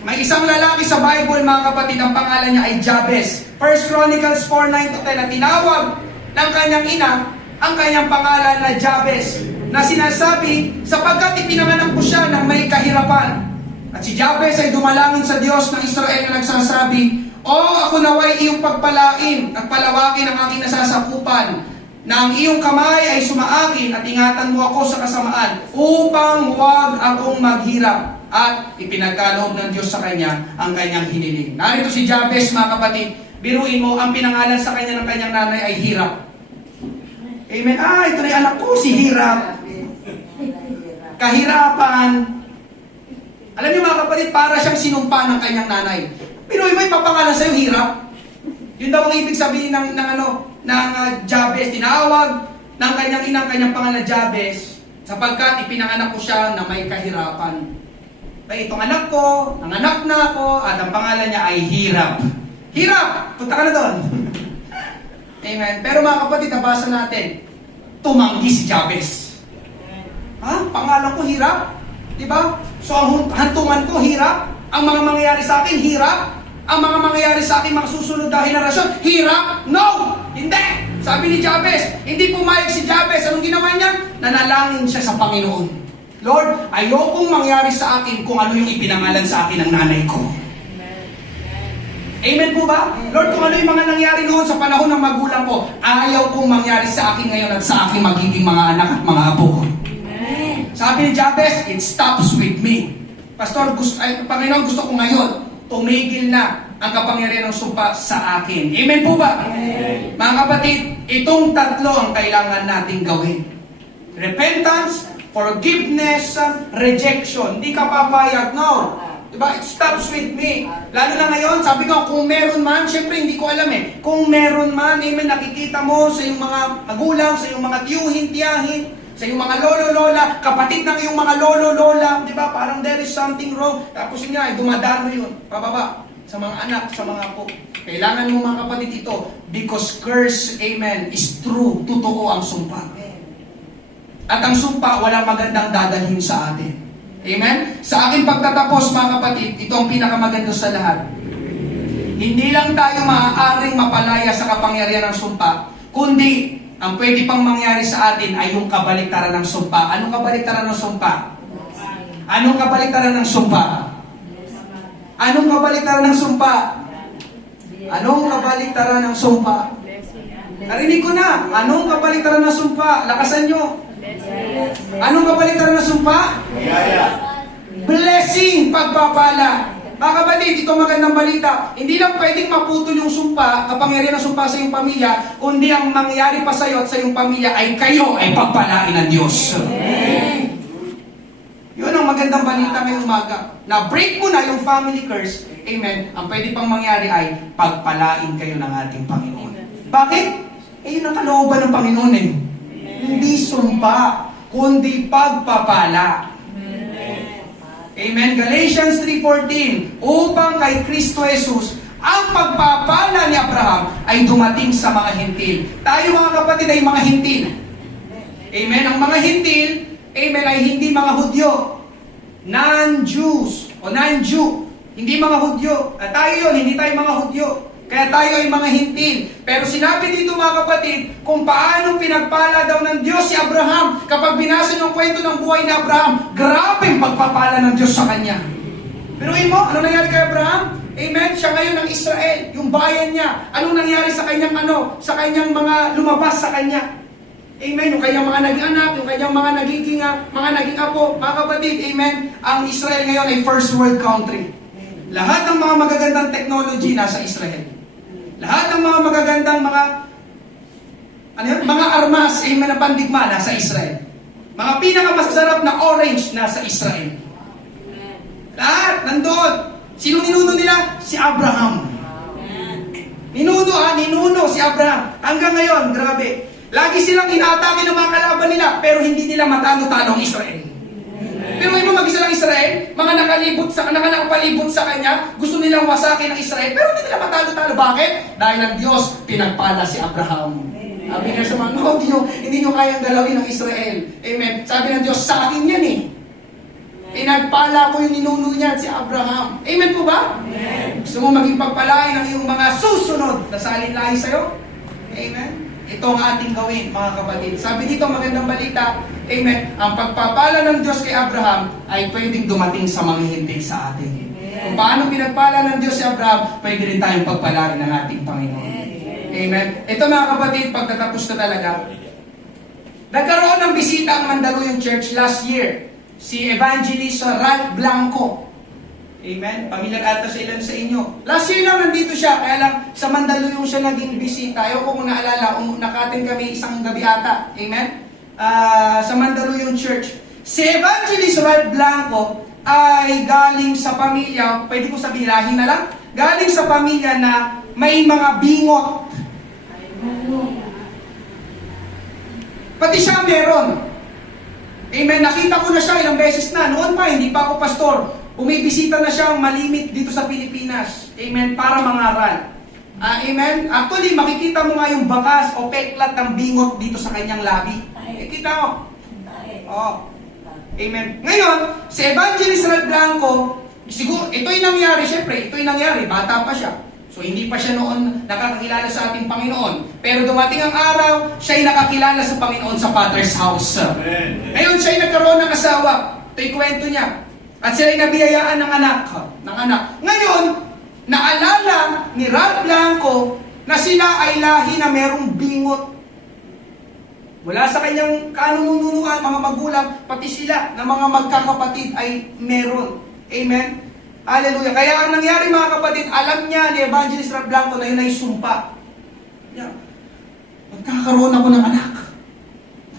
May isang lalaki sa Bible, mga kapatid, ang pangalan niya ay Jabez. 1 Chronicles 4:9-10 na tinawag ng kanyang ina ang kanyang pangalan na Jabez, na sinasabi, sapagkat ipinanganak ko siya ng may kahirapan. At si Jabez ay dumalangin sa Diyos ng Israel na nagsasabi, O ako naway iyong pagpalain at palawakin ang aking nasasakupan, na ang iyong kamay ay sumaakin at ingatan mo ako sa kasamaan upang huwag akong maghirap. At ipinagkaloob ng Diyos sa kanya ang kanyang hiniling. Narito si Jabez, mga kapatid. Biruin mo, ang pinangalan sa kanya ng kanyang nanay ay Hirap. Amen. Ito na yung anak ko, si Hirap. Kahirapan. Alam niyo mga kapatid, para siyang sinumpa ng kanyang nanay. Biruin mo, ipapangalan sa'yo, Hirap. Yun daw ang ibig sabihin ng Jabez. Tinawag ng kanyang inang kanyang pangalan Jabez, sapagkat ipinanganak ko siya na may kahirapan. Ay, itong anak ko, nanganak na ako, at ang pangalan niya ay Hirap. Hirap! Punta ka na doon. Amen. Pero mga kapatid, nabasa natin, tumanggi si Jabez. Ha? Pangalan ko Hirap? Diba? So ang hantungan ko, Hirap. Ang mga mangyayari sa akin, Hirap. Ang mga mangyayari sa akin, mga susunod na henerasyon, Hirap? No! Hindi! Sabi ni Jabez, hindi pumayag si Jabez. Anong ginawa niya? Nanalangin siya sa Panginoon. Lord, ayokong mangyari sa akin kung ano yung ipinangalan sa akin ng nanay ko. Amen po ba? Lord, kung ano yung mga nangyari noon sa panahon ng magulang ko, ayaw kong mangyari sa akin ngayon at sa aking magiging mga anak at mga apo ko. Sabi ni Jabez, it stops with me. Pastor, Panginoon, gusto ko ngayon, tumigil na ang kapangyarihan ng sumpa sa akin. Amen po ba? Amen. Mga kapatid, itong tatlo ang kailangan nating gawin. Repentance, forgiveness, rejection. Hindi ka papayag, no. Diba? It stops with me. Lalo na ngayon, sabi ko, kung meron man, syempre hindi ko alam eh. Kung meron man, amen, nakikita mo sa iyong mga magulang, sa iyong mga tiyuhin, tiyahin, sa iyong mga lolo-lola, kapatid ng iyong mga lolo-lola, di ba? Parang there is something wrong. Tapos yun nga, dumadaan mo yun, pababa, sa mga anak, sa mga apo. Kailangan mo mga kapatid ito, because curse, amen, is true. Totoo ang sumpa. At ang sumpa, walang magandang dadalhin sa atin. Amen? Sa aking pagtatapos, mga kapatid, ito ang pinakamaganda sa lahat. Hindi lang tayo maaaring mapalaya sa kapangyarihan ng sumpa, kundi ang pwede pang mangyari sa atin ay yung kabaliktaran ng sumpa. Anong kabaliktaran ng sumpa? Anong kabaliktaran ng sumpa? Anong kabaliktaran ng sumpa? Anong kabaliktaran ng sumpa? Narinig ko na. Anong kabaliktaran ng sumpa? Lakasan nyo. Anong kabaliktaran ng sumpa? Blessing, pagpapala. Mga kapatid, ito magandang balita. Hindi lang pwedeng maputol yung sumpa, kapangyarihan ng sumpa sa iyong pamilya, kundi ang mangyayari pa sa iyo at sa iyong pamilya ay kayo ay pagpalain ng Diyos. Yun ang magandang balita ngayong umaga. Na-break mo na yung family curse. Amen. Ang pwede pang mangyari ay pagpalain kayo ng ating Panginoon. Bakit? Yun ang kalooban ng Panginoon eh. Hindi sumpa, kundi pagpapala. Amen. Galatians 3:14, upang kay Kristo Jesus, ang pagpapala ni Abraham ay dumating sa mga hintil. Tayo mga kapatid ay mga hintil. Amen. Ang mga hintil, amen, ay hindi mga Hudyo. Non-Jews o non-Jew. Hindi mga Hudyo. At tayo yun, hindi tayo mga Hudyo. Kaya tayo ay mga hintil. Pero sinabi dito mga kapatid, kung paano pinagpala daw ng Diyos si Abraham. Kapag binasa ng kwento ng buhay ni Abraham, grabe ang pagpapala ng Diyos sa kanya. Pero mo, ano nangyari kay Abraham? Amen? Siya ngayon ng Israel, yung bayan niya. Anong nangyari sa kanyang sa kanyang mga lumabas sa kanya? Amen? Yung kanyang mga naging anak, yung kanyang mga naging apo. Mga kapatid, amen? Ang Israel ngayon ay first world country. Lahat ng mga magagandang technology nasa Israel. Lahat ng mga magagandang mga armas, amen, na pandigma nasa Israel. Mga pinakamasarap na orange nasa Israel. Lahat, nandun. Sino ninuno nila? Si Abraham. Ninuno si Abraham. Hanggang ngayon, grabe. Lagi silang inaatake ng mga kalaban nila, pero hindi nila matalo-talo ang Israel. Pero may mag-isa lang Israel, mga nakapalibot sa kanya, gusto nilang wasakin ang Israel, pero hindi nila matalo-talo. Bakit? Dahil ang Diyos pinagpala si Abraham. Sabi niya sa mga, hindi nyo kayang galawin ang Israel. Amen. Sabi ng Diyos, sa akin yan eh. Pinagpala ko yung ninuno niyan, si Abraham. Amen po ba? Amen. Gusto mo maging pagpalain ang iyong mga susunod na salin-lahi sa'yo? Amen. Ito ang ating gawin, mga kapatid. Sabi dito, magandang balita, amen, ang pagpapala ng Diyos kay Abraham ay pwedeng dumating sa mga hindi sa atin. Kung paano pinagpala ng Diyos si Abraham, pwede rin tayong pagpalain ng ating Panginoon. Amen. Ito mga kapatid, pagtatapos na talaga, nagkaroon ng bisita ang Mandaluyong Church last year. Si Evangelist Ralph Blanco. Amen. Pamilyar ata sa ilan sa inyo. Last year lang nandito siya, kaya lang sa Mandaluyong siya naging bisita. Ayaw ko kung naalala, nakatin kami isang gabi ata. Amen. Sa Mandaluyong Church. Si Evangelist Ralph Blanco ay galing sa pamilya, pwede ko sabihin lahi na lang, galing sa pamilya na may mga bingot. Pati siya meron. Amen. Nakita ko na siya ilang beses na. Noon pa, hindi pa ako pastor. Bumibisita na siyang malimit dito sa Pilipinas. Amen. Para mangaral. Amen. Actually, makikita mo nga yung bakas o peklat ng bingot dito sa kanyang labi. Kita mo. Amen. Ngayon, si Evangelist Ralph Blanco, siguro, ito'y nangyari, syempre, ito'y nangyari, bata pa siya. So, hindi pa siya noon nakakakilala sa ating Panginoon. Pero dumating ang araw, siya'y nakakilala sa Panginoon sa Father's house. Amen. Ngayon, siya'y nagkaroon ng asawa. Ito'y kwento niya. At sila'y nabiyayaan ng anak. Ngayon, naalala ni Ralph Blanco na sila ay lahi na merong bingot. Mula sa kanyang kanununuan, mga magulang, pati sila na mga magkakapatid ay meron. Amen? Hallelujah. Kaya ang nangyari mga kapatid, alam niya ni Evangelist Ralph Blanco na yun ay sumpa. Magkakaroon ako ng anak.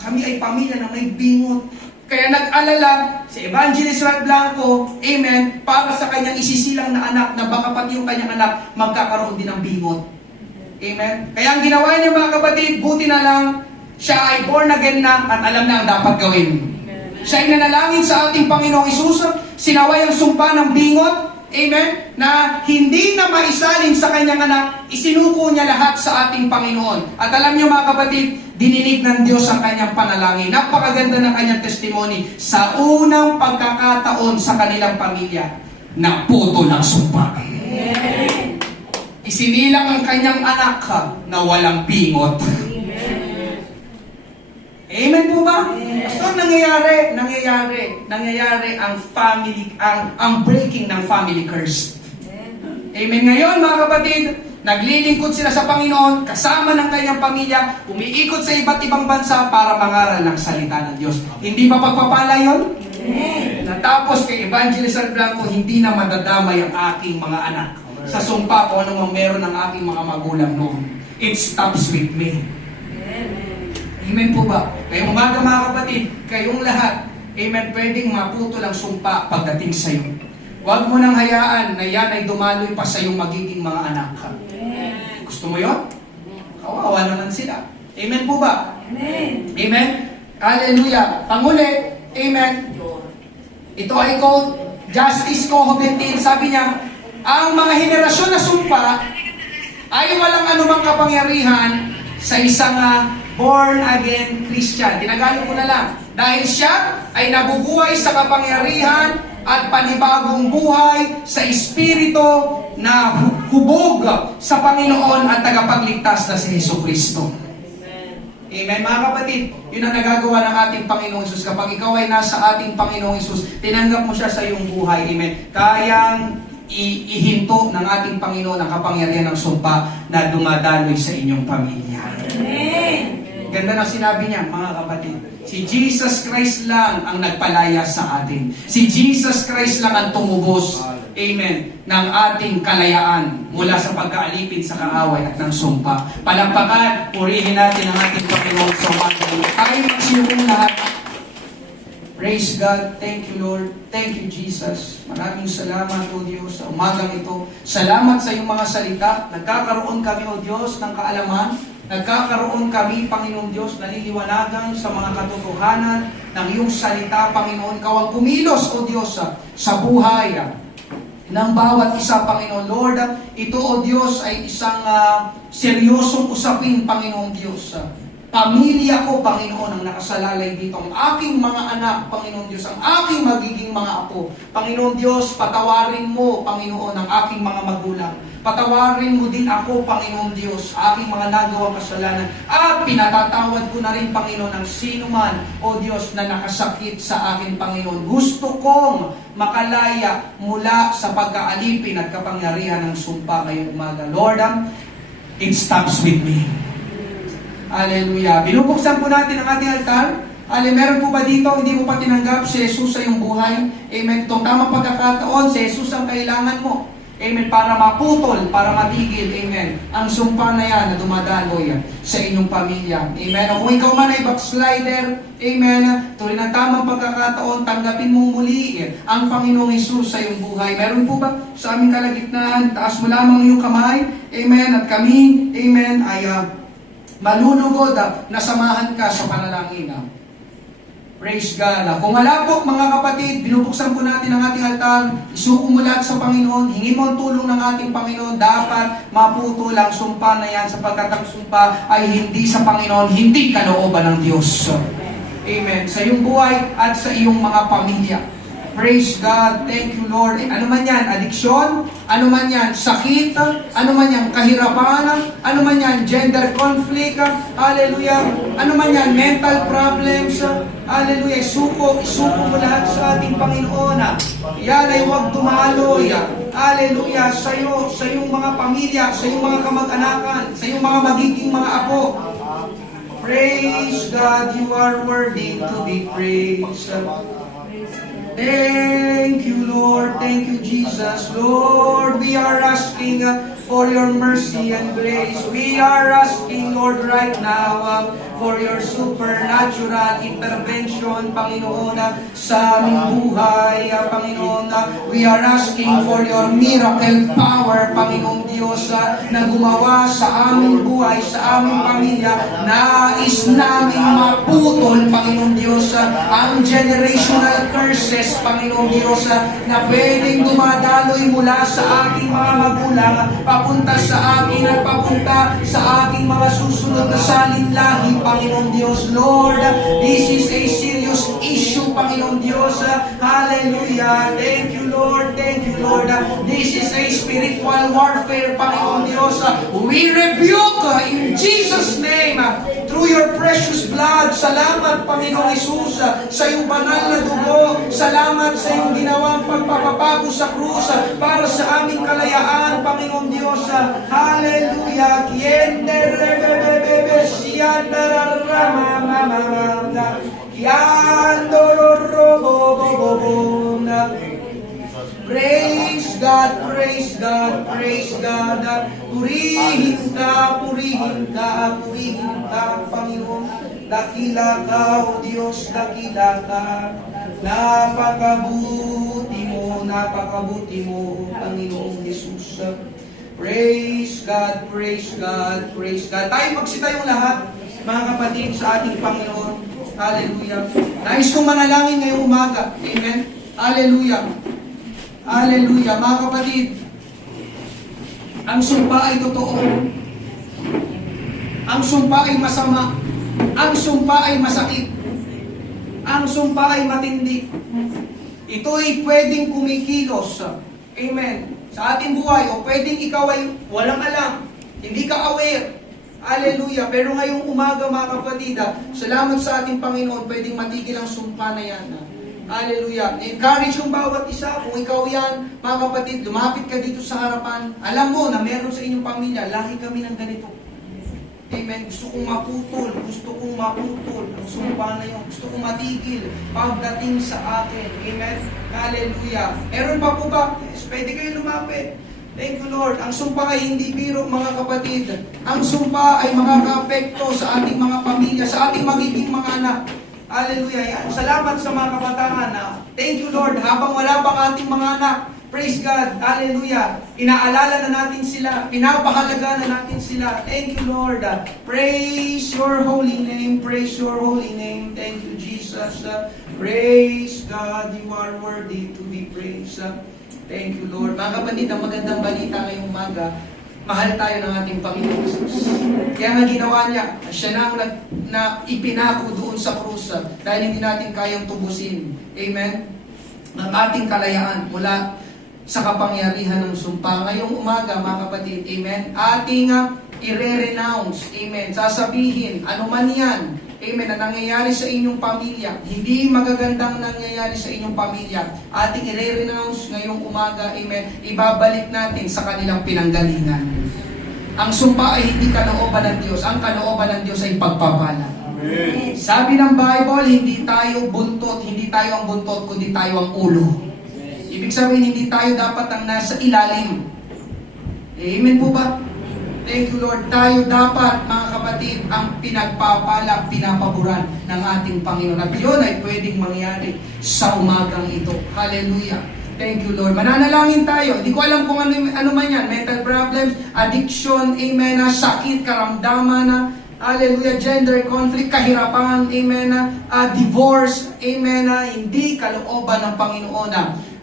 Kami ay pamilya na may bingot. Kaya nag-alala si Evangelist Ralph Blanco, amen, para sa kanyang isisilang na anak na baka pati yung kanyang anak magkakaroon din ng bingot. Amen. Kaya ang ginawa niya mga kapatid, buti na lang siya ay born again na at alam na ang dapat gawin. Siya ay nanalangin sa ating Panginoong Isus, sinaway ang sumpa ng bingot, amen, na hindi na maisalin sa kanyang anak, isinuko niya lahat sa ating Panginoon. At alam niyo mga kapatid, dininig ng Diyos ang kanyang panalangin. Napakaganda ng kanyang testimony. Sa unang pagkakataon sa kanilang pamilya, naputo ng sumpa. Amen. Isinilang ang kanyang anak na walang bingot. Amen po ba? So nangyayari ang family, ang breaking ng family curse. Amen. Ngayon mga kapatid, naglilingkod sila sa Panginoon, kasama ng kanyang pamilya, umiikot sa iba't ibang bansa para mangaral ng salita ng Diyos. Hindi ba pagpapala yun? Amen. Pagkatapos kay Evangelist Blanco, hindi na madadamay ang aking mga anak sa sumpa kung ano mang meron ng aking mga magulang noon. It stops with me. Amen po ba? Kaya umaga mga kapatid, kayong lahat, amen, pwedeng maputol ang sumpa pagdating sa iyo. Huwag mo nang hayaan na yan ay dumaloy pa sa iyong magiging mga anak. Gusto mo yun? Kawawa naman sila. Amen po ba? Amen. Amen? Hallelujah. Panguli, amen. Ito ay quote, Justice Cohobentin, sabi niya, ang mga henerasyon na sumpa ay walang anumang kapangyarihan sa isang born-again Christian. Tinagalog ko na lang. Dahil siya ay nabubuhay sa kapangyarihan at panibagong buhay sa Espiritu na hubog sa Panginoon at tagapagligtas na si Jesucristo. Amen, mga kapatid. Yun ang nagagawa ng ating Panginoong Isus. Kapag ikaw ay nasa ating Panginoong Isus, tinanggap mo siya sa iyong buhay. Amen. Kayang ihinto ng ating Panginoon ang kapangyarihan ng sumpa na dumadaloy sa inyong pamilya. Amen. Ganda na sinabi niya, mga kapatid. Si Jesus Christ lang ang nagpalaya sa atin. Si Jesus Christ lang ang tumubos, amen, ng ating kalayaan mula sa pagkaalipin sa kaaway at ng sumpa. Palampakan, purihin natin ang ating Panginoon sa umaga. Tayo magsiyong lahat. Praise God. Thank you, Lord. Thank you, Jesus. Maraming salamat, O Diyos, sa umagang ito. Salamat sa iyong mga salita. Nagkakaroon kami, O Diyos, ng kaalaman. Nagkakaroon kami, Panginoong Diyos, naliliwanagan sa mga katotohanan ng iyong salita, Panginoon. Ikaw ang kumilos, O Diyos, sa buhay ng bawat isa, Panginoon. Lord, ito, O Diyos, ay isang seryosong usapin, Panginoong Diyos. Pamilya ko, Panginoon, ang nakasalalay dito. Ang aking mga anak, Panginoon Diyos, ang aking magiging mga apo. Panginoon Diyos, patawarin mo, Panginoon, ang aking mga magulang. Patawarin mo din ako, Panginoon Diyos, aking mga nagawang kasalanan. At pinatatawad ko na rin, Panginoon, ang sino man, O Diyos, na nakasakit sa akin, Panginoon. Gusto kong makalaya mula sa pagkaalipin at kapangyarihan ng sumpa ngayong umaga. Lord, it stops with me. Hallelujah. Binubuksan po natin ang ating altar. Meron po ba dito, hindi mo pa tinanggap si Jesus sa iyong buhay? Amen. Itong tamang pagkakataon, si Jesus ang kailangan mo. Amen. Para maputol, para matigil. Amen. Ang sumpa na yan na dumadaloy sa inyong pamilya. Amen. O kung ikaw man ay backslider, amen. Tuloy ng tamang pagkakataon, tanggapin mong muli ang Panginoong Hesus sa iyong buhay. Meron po ba sa aming kalagitnaan? Taas mo lamang iyong kamay. Amen. At kami, amen, ay malulugod na samahan ka sa panalangin. Praise God. Kung wala po, mga kapatid, binubuksan po natin ang ating altar, isuko mo lahat sa Panginoon, hingin mo ang tulong ng ating Panginoon, dapat maputol ang sumpa na yan, sapagkat ang sumpa ay hindi sa Panginoon, hindi kalooban ng Diyos. Amen. Sa iyong buhay at sa iyong mga pamilya. Praise God. Thank you, Lord. Ano man yan, addiction, ano man yan, sakit, ano man yan, kahirapan, ano man yan, gender conflict, hallelujah, ano man yan, mental problems, hallelujah, isuko mo lahat sa ating Panginoon. Yan ay huwag dumaloy, hallelujah, sa iyong mga pamilya, sa iyong mga kamag-anakan, sa iyong mga magiging mga apo. Praise God, you are worthy to be praised. Thank you, Lord. Thank you, Jesus. Lord, we are asking for your mercy and grace. We are asking, Lord, right now for your supernatural intervention, Panginoon, sa aming buhay, Panginoon. We are asking for your miracle power, Panginoong Diyos, na gumawa sa aming buhay, sa aming pamilya. Nais namin maputol, Panginoong Diyos, ang generational curses, Panginoong Diyos, na pwedeng dumadaloy mula sa aking mga magulang, papunta sa akin at papunta sa aking mga susunod na salinlahi, Panginoong Diyos. Lord, this is a serious issue, Panginoong Diyos. Hallelujah. Thank you, Lord. Thank you, Lord. This is a spiritual warfare, Panginoong Diyos. We rebuke in Jesus' name through your precious blood. Salamat, Panginoong Jesus, sa iyong banal na dugo. Salamat sa iyong ginawang pagpapabago sa krus para sa aming kalayaan, Panginoong Diyos. Hallelujah. Kiandororobobobo. Praise God, praise God, praise God. Purihin ka, Panginoon. Dakila ka, O Diyos, dakila ka. Napakabuti mo, Panginoong Jesus. Praise God, praise God, praise God. Tayo magsitayong lahat, mga kapatid, sa ating Panginoon. Hallelujah. Nais kong manalangin ngayong umaga. Amen. Hallelujah. Hallelujah. Mga kapatid, ang sumpa ay totoo. Ang sumpa ay masama. Ang sumpa ay masakit. Ang sumpa ay matindi. Ito ay pwedeng kumikilos. Amen. Sa ating buhay, o pwedeng ikaw ay walang alam. Hindi ka aware. Hallelujah. Pero ngayong umaga, mga kapatid, salamat sa ating Panginoon, pwedeng matigil ang sumpa na yan. Hallelujah. Encourage yung bawat isa. Kung ikaw yan, mga kapatid, lumapit ka dito sa harapan. Alam mo na meron sa inyong pamilya, lahi kami ng ganito. Amen. Gusto kong maputol. Ang sumpa na yun. Gusto kong matigil pagdating sa akin. Amen. Hallelujah. Meron pa po ba? Yes, pwede kayo lumapit. Thank you, Lord. Ang sumpa ay hindi biro, mga kapatid. Ang sumpa ay makaka-apekto sa ating mga pamilya, sa ating magiging mga anak. Hallelujah. Yan. Salamat sa mga kabataan. Thank you, Lord. Habang wala pang ating mga anak, praise God. Hallelujah. Inaalala na natin sila. Pinapahalaga na natin sila. Thank you, Lord. Praise your holy name. Praise your holy name. Thank you, Jesus. Praise God. You are worthy to be praised. Thank you, Lord. Mga kapatid, ang magandang balita ngayong umaga, mahal tayo ng ating Panginoon Jesus. Kaya nga ginawa niya, siya na ipinako doon sa krus dahil hindi natin kayang tubusin. Amen? Ang ating kalayaan mula sa kapangyarihan ng sumpa. Ngayong umaga, mga kapatid, amen, ating i-renounce, amen, sasabihin, ano man yan, amen, na nangyayari sa inyong pamilya, hindi magagandang nangyayari sa inyong pamilya, ating i-renounce ngayong umaga, amen, ibabalik natin sa kanilang pinanggalingan. Ang sumpa ay hindi kalooban ng Diyos, ang kalooban ng Diyos ay pagpapala. Amen. Sabi ng Bible, hindi tayo buntot, hindi tayo ang buntot, kundi tayo ang ulo. Ibig sabihin, hindi tayo dapat ang nasa ilalim. Amen po ba? Thank you, Lord. Tayo dapat, mga kapatid, ang pinagpapala, pinapaboran ng ating Panginoon. At yun ay pwedeng mangyari sa umagang ito. Hallelujah. Thank you, Lord. Mananalangin tayo. Hindi ko alam kung ano man yan. Mental problems, addiction, amen, sakit, karamdaman, hallelujah, gender conflict, kahirapan, amen, divorce, amen, hindi kalooban ng Panginoon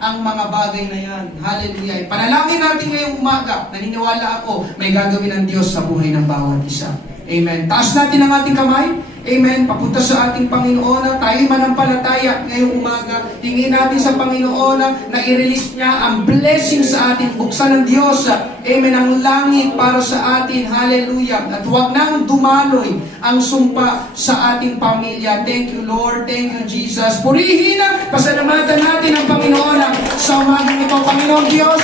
ang mga bagay na yan. Hallelujah. Panalangin natin ngayong umaga. Naniniwala ako, may gagawin ng Diyos sa buhay ng bawat isa. Amen. Taas natin ang ating kamay. Amen. Papunta sa ating Panginoon. Tayo manampalataya ngayong umaga. Tingin natin sa Panginoon na i-release niya ang blessing sa atin. Buksan ng Diyos. Amen. Ang langit para sa atin. Hallelujah. At huwag nang dumaloy ang sumpa sa ating pamilya. Thank you, Lord. Thank you, Jesus. Purihin na. Pasalamatan natin ang Panginoon sa umagang ito. Panginoon Diyos,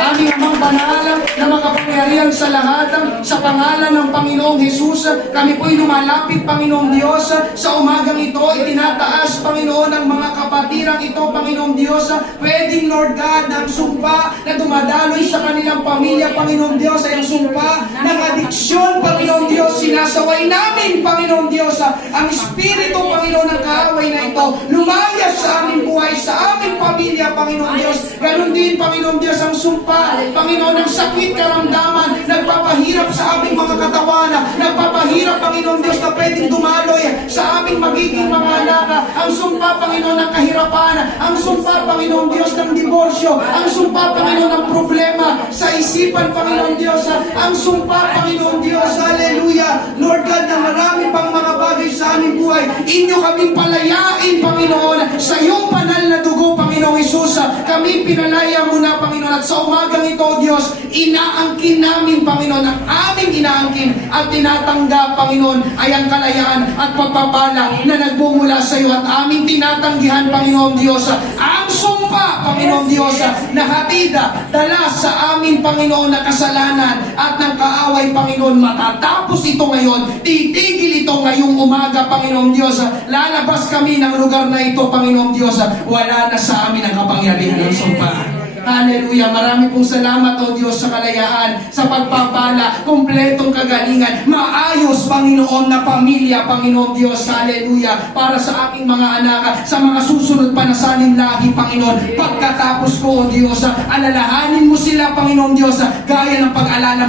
aming amang banal na makapangyarihan sa lahat. Sa pangalan ng Panginoong Jesus, kami po'y lumalapit, Panginoong Diyos, sa umagang ito. Itinataas, Panginoon, ang mga kapatirang ito, Panginoong Diyos. Pwedeng, Lord God, ang sumpa na dumadaloy sa kanilang pamilya, Panginoong Diyos, ay ang sumpa ng adiksyon, Panginoong Diyos. Sinasaway namin, Panginoong Diyos, ang Espiritu, Panginoon, ng kaaway na ito. Lumayas sa aming buhay, sa aming pamilya, Panginoong Diyos. Ganon din, Panginoong Diyos, ang sumpa, Panginoon, ng sakit, karamdaman, nagpapahirap sa aming mga katawan, nagpapahirap, Panginoong Diyos, na pwedeng dumaloy sa aming magiging mga anak. Ang sumpa, Panginoon, ng kahirapan, ang sumpa, Panginoong Diyos, ng diborsyo, ang sumpa, Panginoon, ng problema sa isipan, Panginoong Diyos, ang sumpa, Panginoong Diyos, hallelujah, Lord God, na marami pang mga bagay sa aming buhay, inyo kaming palayain, Panginoon, sa iyong banal na dugo, Panginoong Jesus, kami pinalaya muna, Panginoon, at sa umagang ito, Diyos, inaangkin namin, Panginoon, ang aming inaangkin at tinatanggap, Panginoon, ay ang kalayaan at pagpapala na nagbumula sa iyo, at aming tinatanggihan, Panginoon Diyos, ang sumpa, Panginoon Diyos, na hatida, dala sa amin, Panginoon, na kasalanan at ng kaaway, Panginoon, matatapos ito ngayon, titigil ito ngayong umaga, Panginoon Diyos, lalabas kami ng lugar na ito, Panginoon Diyos, wala na sa amin ang kapangyarihan ng sumpa. Hallelujah. Marami pong salamat, O Diyos, sa kalayaan, sa pagpapala, kumpletong kagalingan, maayos, Panginoon, na pamilya, Panginoon Diyos. Hallelujah. Para sa aking mga anak, sa mga susunod pa na saling lahi, Panginoon. Pagkatapos ko, O Diyos, alalahanin mo sila, Panginoon Diyos, gaya ng pag-alala